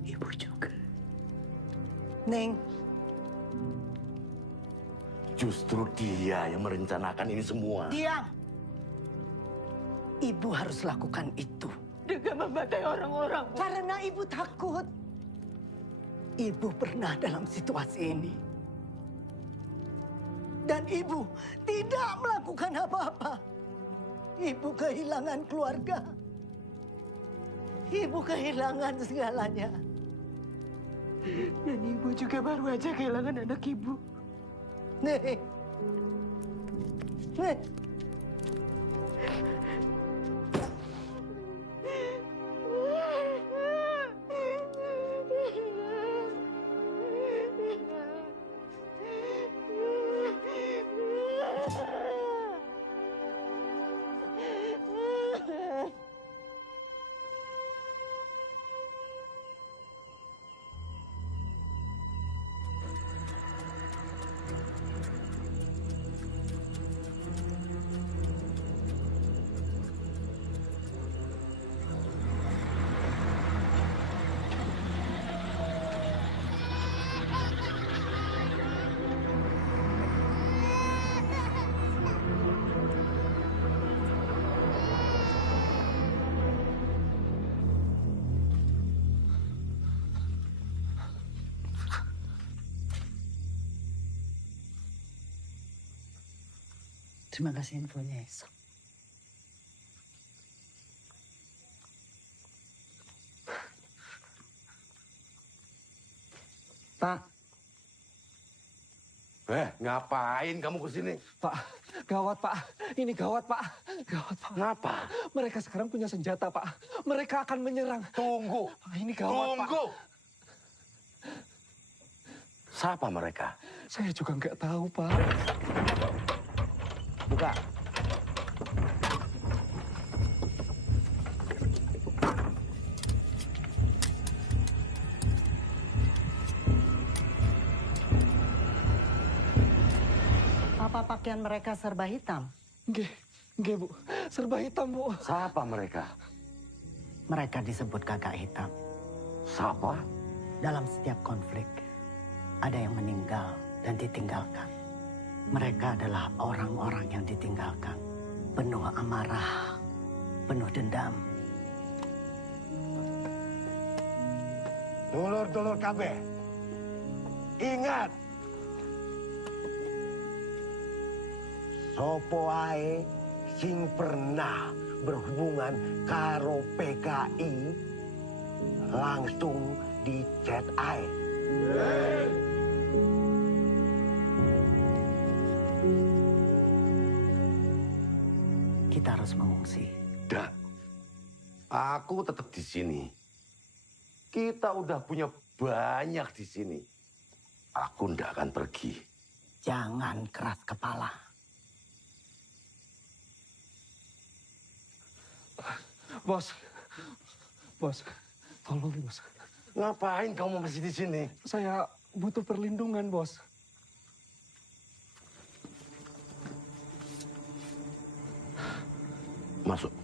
Ibu juga. Neng. Justru dia yang merencanakan ini semua. Diam. Ibu harus lakukan itu. Dengan membantai orang-orang. Karena ibu takut. Ibu pernah dalam situasi ini. Dan ibu tidak melakukan apa-apa. Ibu kehilangan keluarga. Ibu kehilangan segalanya. Dan ibu juga baru aja kehilangan anak ibu. Nih. Nih. Terima kasih infonya, Esok. Pak. Ngapain kamu kesini? Pak, gawat Pak. Ini gawat Pak. Gawat Pak. Kenapa? Mereka sekarang punya senjata Pak. Mereka akan menyerang. Tunggu. Ini gawat Pak. Tunggu. Siapa mereka? Saya juga nggak tahu Pak. Buka. Apa pakaian mereka serba hitam? Nggih, Bu. Serba hitam, Bu. Siapa mereka? Mereka disebut kakak hitam. Siapa? Dalam setiap konflik, ada yang meninggal dan ditinggalkan. Mereka adalah orang-orang yang ditinggalkan. Penuh amarah, penuh dendam. Dulur-dulur kabeh. Ingat. Sopo ae sing pernah berhubungan karo PKI langsung dicet ae. Kita harus mengungsi. Dah. Aku tetap di sini. Kita udah punya banyak di sini. Aku ndak akan pergi. Jangan keras kepala. Bos, tolong Bos. Ngapain kamu masih di sini? Saya butuh perlindungan, Bos. Masuk.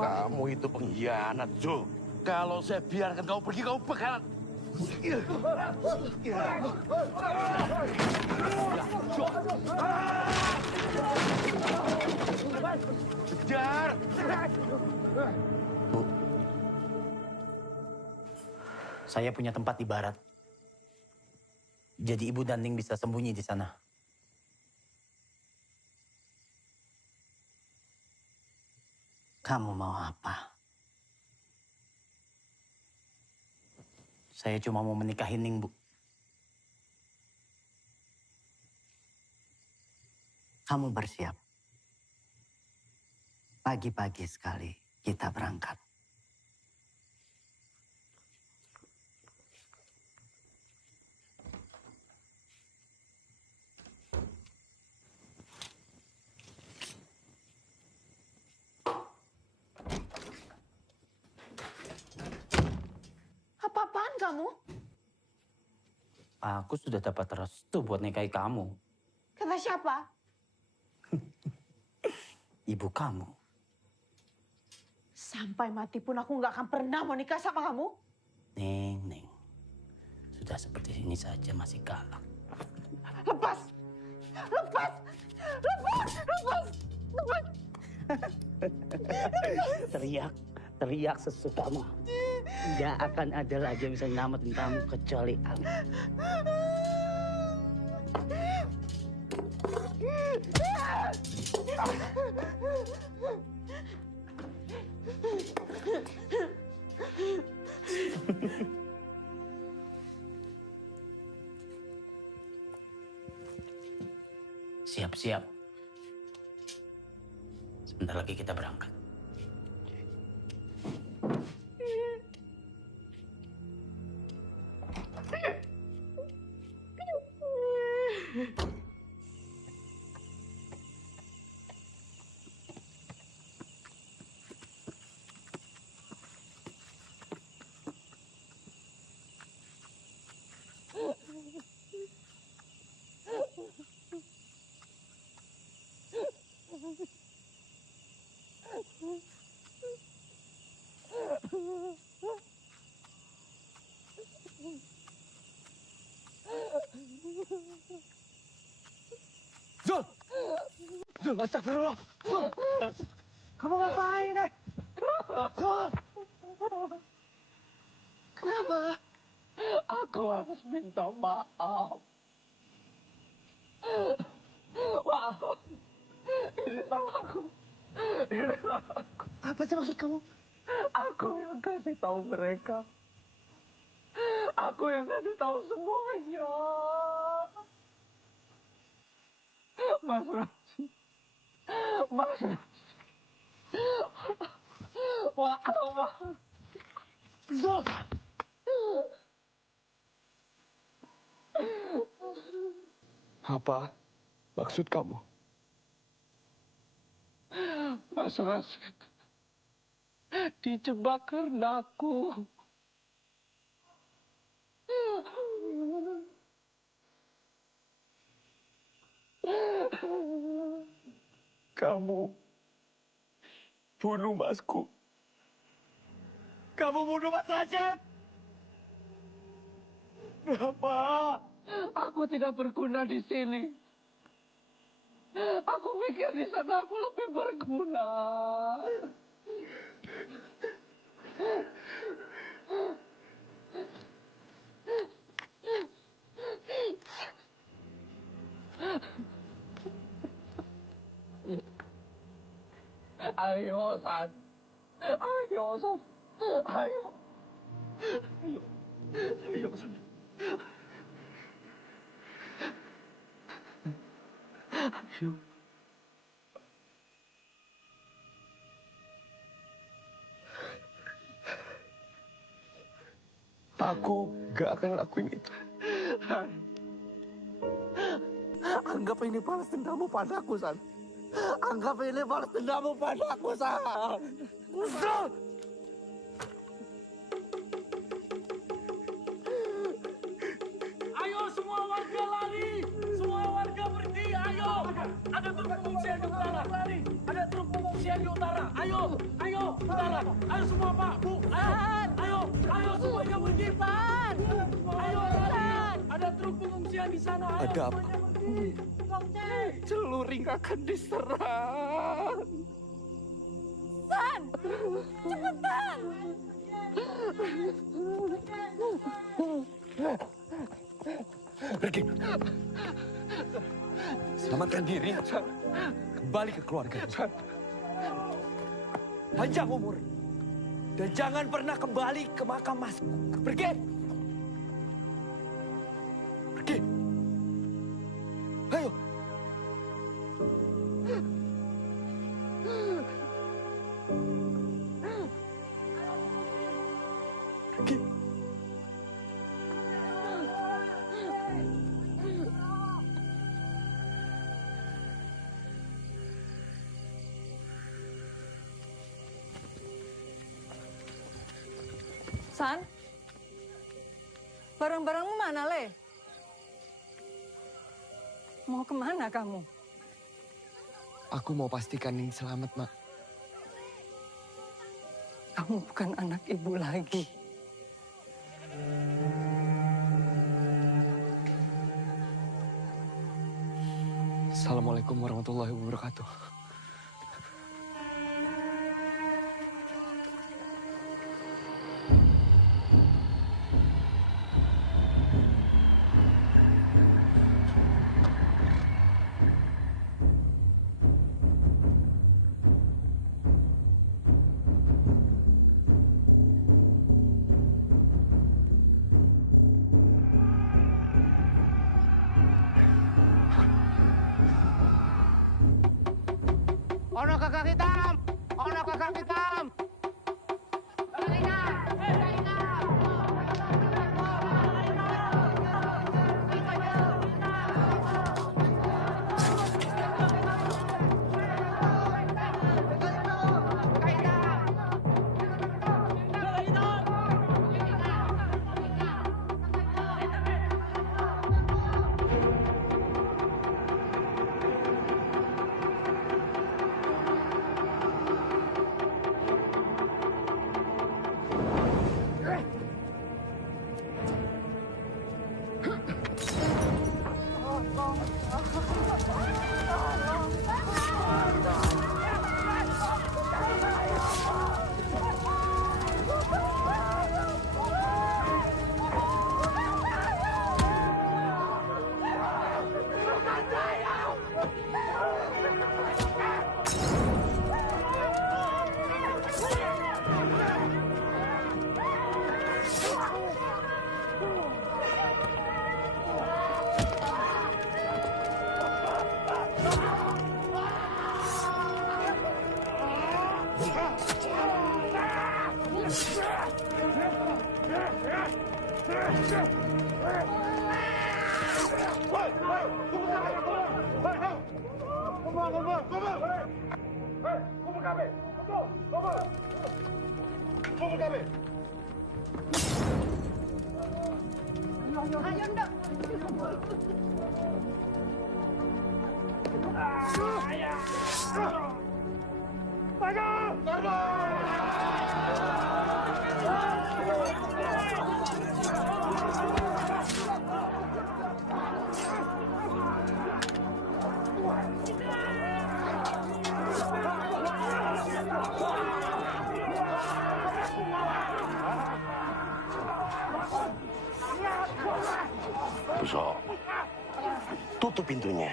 Kamu itu pengkhianat, Zul. Kalau saya biarkan kau pergi, kau bakalan... Kejar! Bu, saya punya tempat di barat. Jadi Ibu dan Ning bisa sembunyi di sana. Kamu mau apa? Saya cuma mau menikahi Ning, Bu. Kamu bersiap. Pagi-pagi sekali kita berangkat. Apa-apaan kamu? Aku sudah dapat restu buat nikahi kamu. Kata siapa? Ibu kamu. Sampai mati pun aku nggak akan pernah mau nikah sama kamu. Ning. Sudah seperti ini saja masih galak. Lepas! Lepas! Lepas! Lepas! Lepas! Teriak sesukamu. Nggak akan ada lagi yang bisa nyelamatin kamu kecuali aku. Siap-siap. Sebentar lagi kita berangkat. Zul! Zul, astagfirullah. Zul! Kamu ngapain, Zul! Kenapa? Aku harus minta maaf. Maaf. Ini salahku. Ini salahku. Apa sih maksud kamu? Aku yang kasih tahu mereka. Aku yang kasih tahu semuanya. Mas Raji. Mas Raji. Maaf. Zul. Apa maksud kamu? Mas Rasid dijebak karena aku. Kamu bunuh Masku. Kamu bunuh Mas Rasid. Kenapa? Aku tidak berguna di sini. Aku pikir di sana aku lebih berguna. Ayo, San. Ayo, San. Ayo. Ayo. Ayo, San. Ayo. Aku gak akan lakuin itu. Anggap ini balas dendammu padaku, San. Anggap ini balas dendammu padaku, San. Zul! Ayo semua warga lari! Semua warga pergi, ayo! Ada truk pengungsian di utara. Ada truk pengungsian di utara, ayo! Ayo, saudara. Ayo semua Pak, Bu. Ayo semuanya pergi. Ayo, ada truk pengungsian di sana. Ada apa? Celuring akan diserang. San, cepetan. Pergi. Selamatkan diri. Kembali ke keluarga. Panjang umur. Dan jangan pernah kembali ke makam Masku. Pergi. Pergi. Ayo. Pergi. San, barang-barangmu mana, Le? Mau kemana kamu? Aku mau pastikan Ning selamat, Mak. Kamu bukan anak ibu lagi. Assalamualaikum warahmatullahi wabarakatuh. Ono kakak hitam! Ono kakak hitam! Buso, tutup pintunya.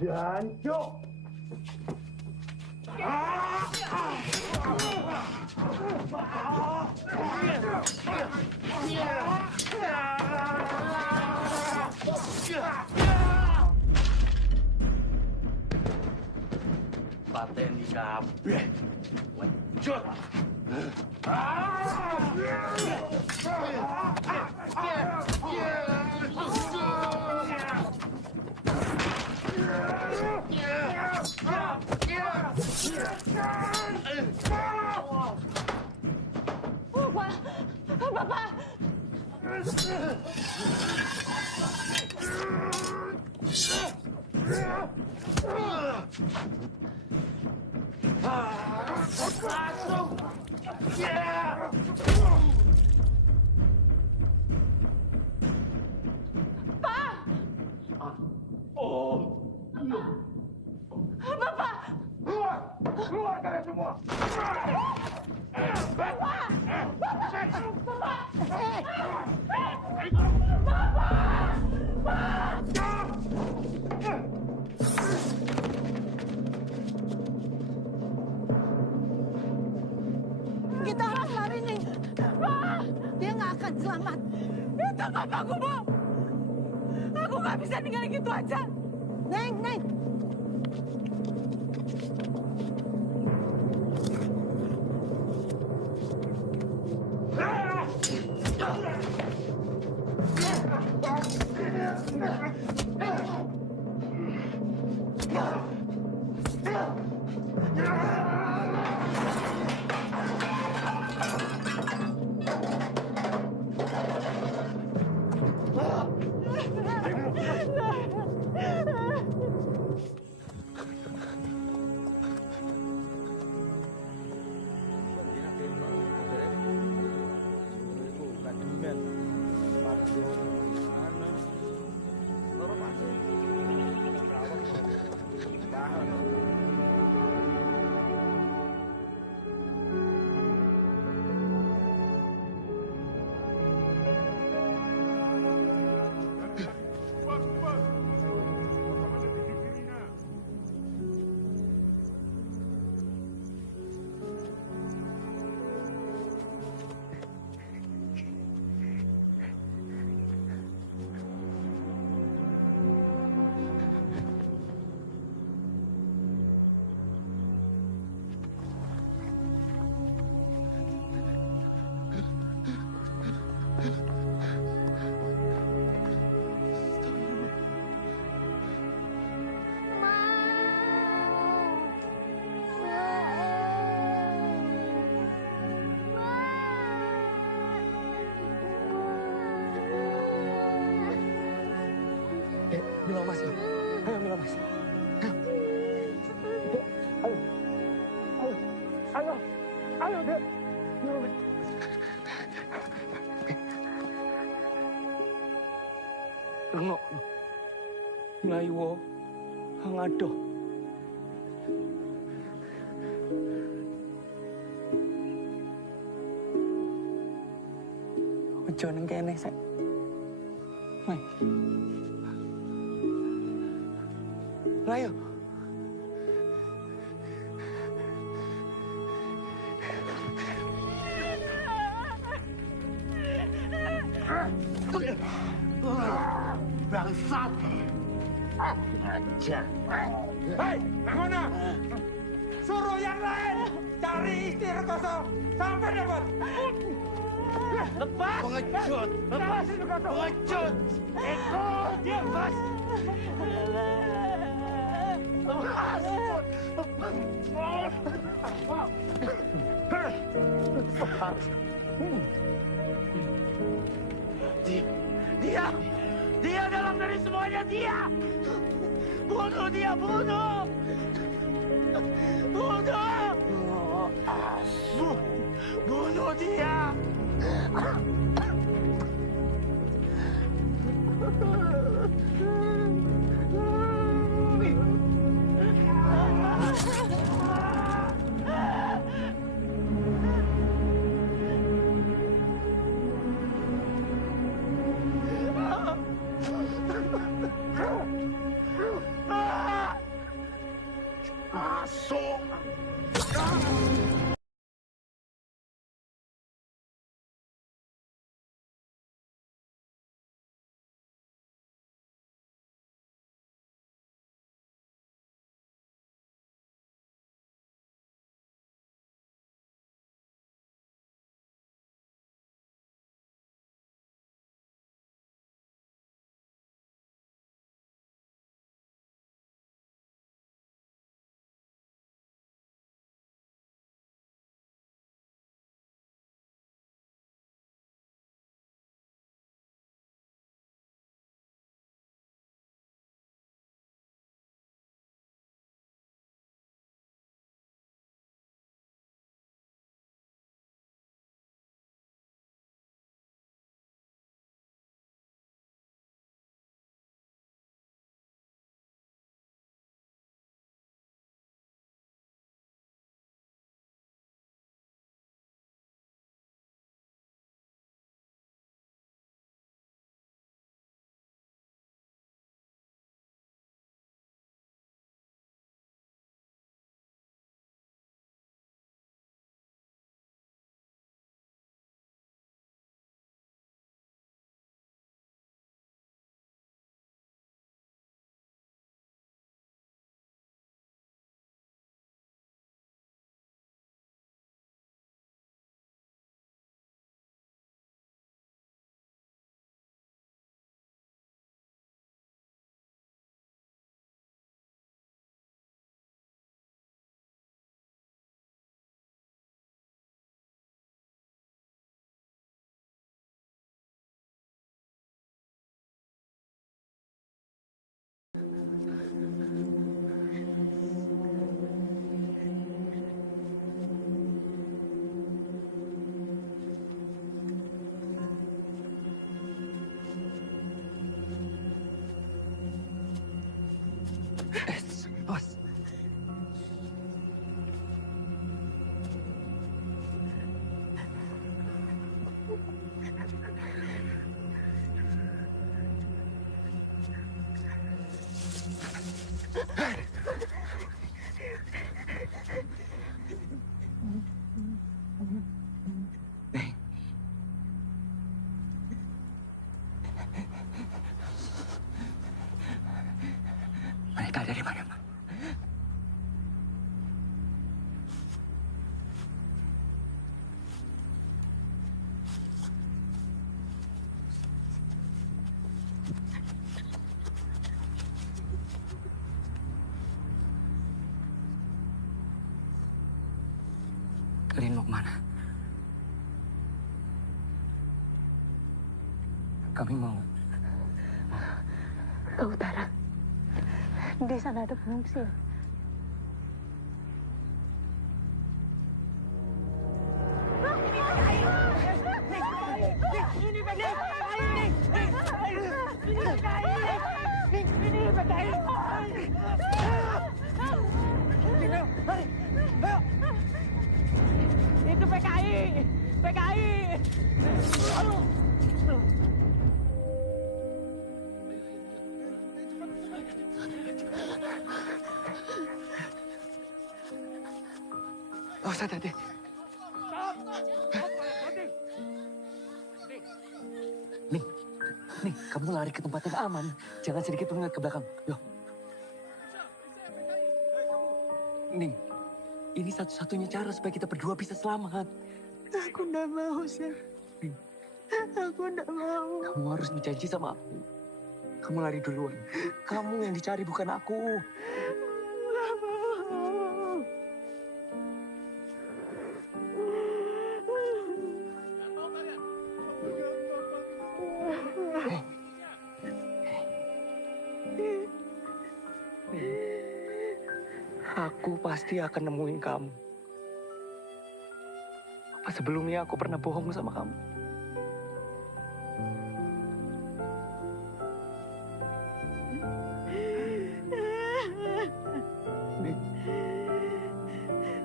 Jancuk! Pateni kabeh. Wajut. Bapak! Langsung! Yeah! Pak! Oh! Bapak! Keluar! Keluar kalian semua! Bapak! Kita harus lari, Ning. Dia nggak akan selamat. Itu bapakku, Bu. Aku nggak bisa ninggalin gitu aja. Neng, Neng. Milo, Mas. Ayo, Milo, Mas. Ayo. Ayo. Ayo. Ayo, Dek. Milo, Mas. Rengok. Melayu, hang adoh. Ojo nang kene, Sek. Hai. Melayu. Bangsat. Ajar. Hei, mana? Suruh yang lain cari istri Rekoso sampai dapat. Lepas. Pengecut. Lepas. Pengecut. Ikut dia, Bas. Lepas. Dia dalam dari semuanya, dia. Bunuh dia, bunuh. Bunuh. Bunuh dia. Masuk. Bos. Mereka dari mana, Pak? Kalian mau kemana? Kami mau Ke utara. Di sana ada pengungsi. Itu PKI! PKI! Oh, hati-hati. Ning, kamu lari ke tempat yang aman. Jangan sedikit pun ngeliat ke belakang. Yo. Ning, ini satu-satunya cara supaya kita berdua bisa selamat. Aku nggak mau, Sir. Aku nggak mau. Kamu harus berjanji sama aku. Kamu lari duluan. Kamu yang dicari bukan aku. Nggak mau. Aku pasti akan nemuin kamu. Apa sebelumnya aku pernah bohong sama kamu?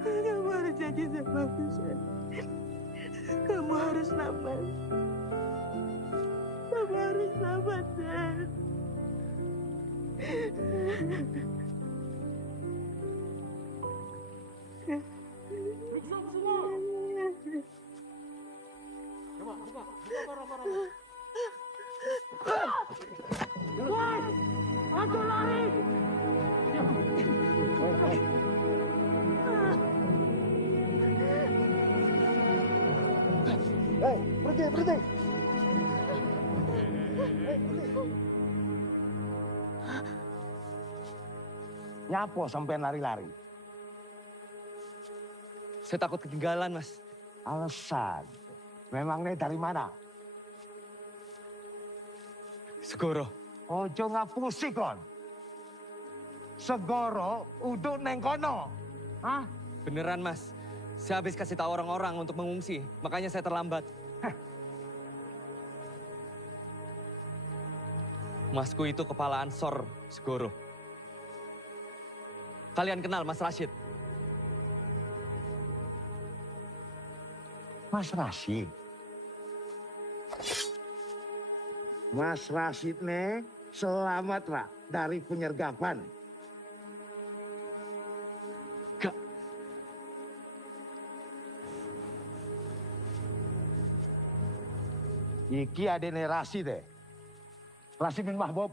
Kamu harus janji sama aku, Sir. Kamu harus sabar. Kamu harus sabar, Sir. Woi! Aku lari! Hei, berhenti, berhenti! Nyapo sampai lari-lari? Saya takut ketinggalan, Mas. Alasan? Memangnya dari mana? Segoro. Ojo ngapusi kon. Segoro uduk neng kono. Hah? Beneran, Mas. Saya habis kasih tahu orang-orang untuk mengungsi. Makanya saya terlambat. Masku itu kepala Ansor Segoro. Kalian kenal Mas Rashid? Mas Rashid? Mas Rashid nih selamat lah dari penyergapan. Gak. Iki adene Rashid deh. Rashid bin Mahbub.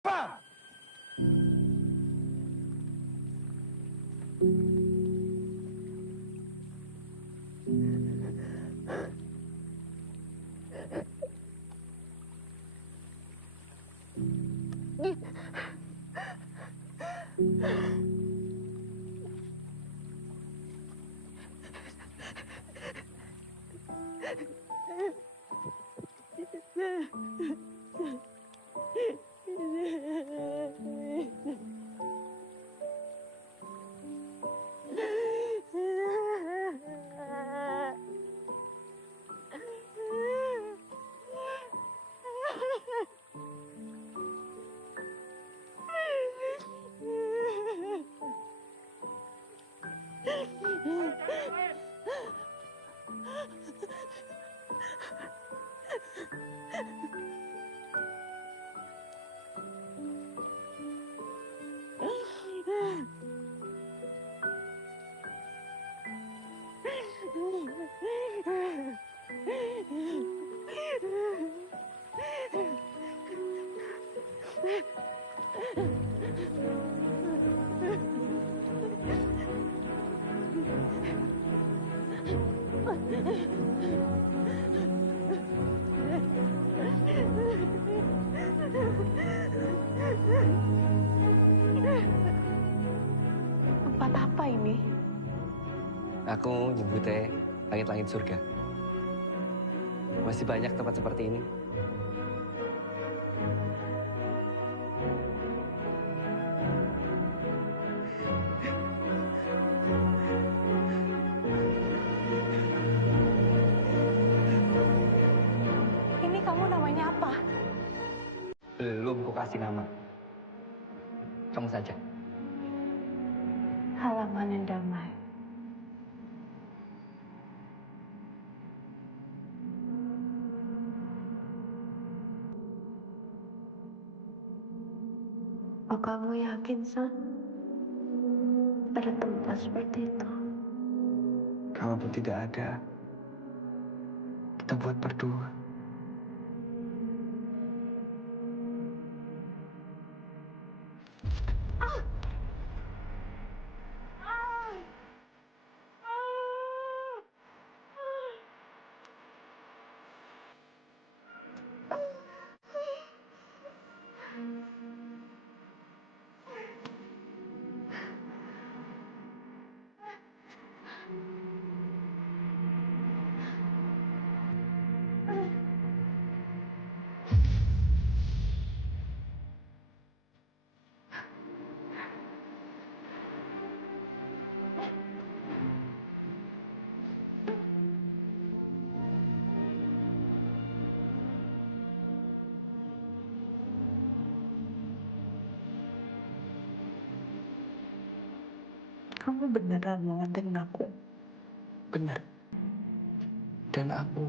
Tempat apa ini? Aku nyebutnya langit-langit surga. Masih banyak tempat seperti ini. Ini kamu namanya apa? Belum ku kasih nama. Kamu saja. Halaman yang damai. Oh, kamu yakin, San? Ada tempat seperti itu? Kalaupun tidak ada, kita buat berdua. Kamu beneran mau nganterin aku? Benar. Dan aku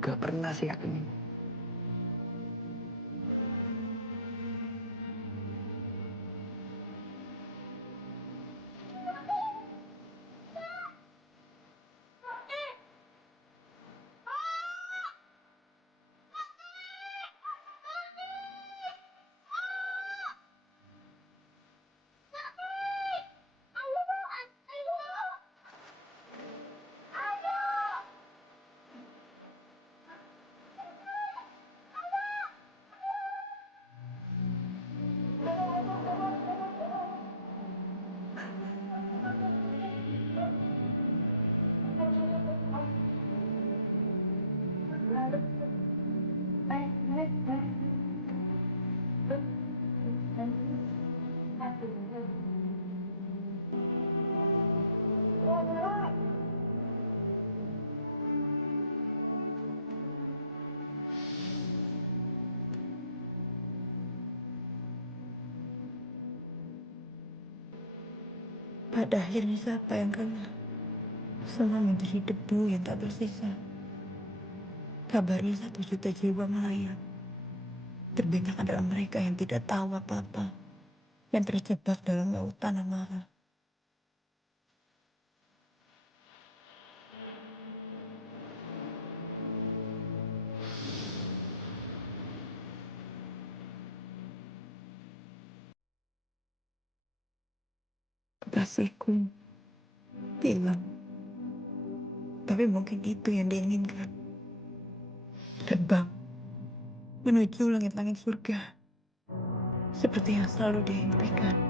gak pernah siap ini. Pada akhirnya siapa yang kena? Semua menjadi debu yang tak tersisa. Kabarnya 1 juta jiwa melayang. Terbanyak adalah mereka yang tidak tahu apa-apa, yang terjebak dalam lautan amarah. kekasihku hilang. Tapi mungkin itu yang diinginkan. Terbang menuju langit-langit surga seperti yang selalu dia impikan.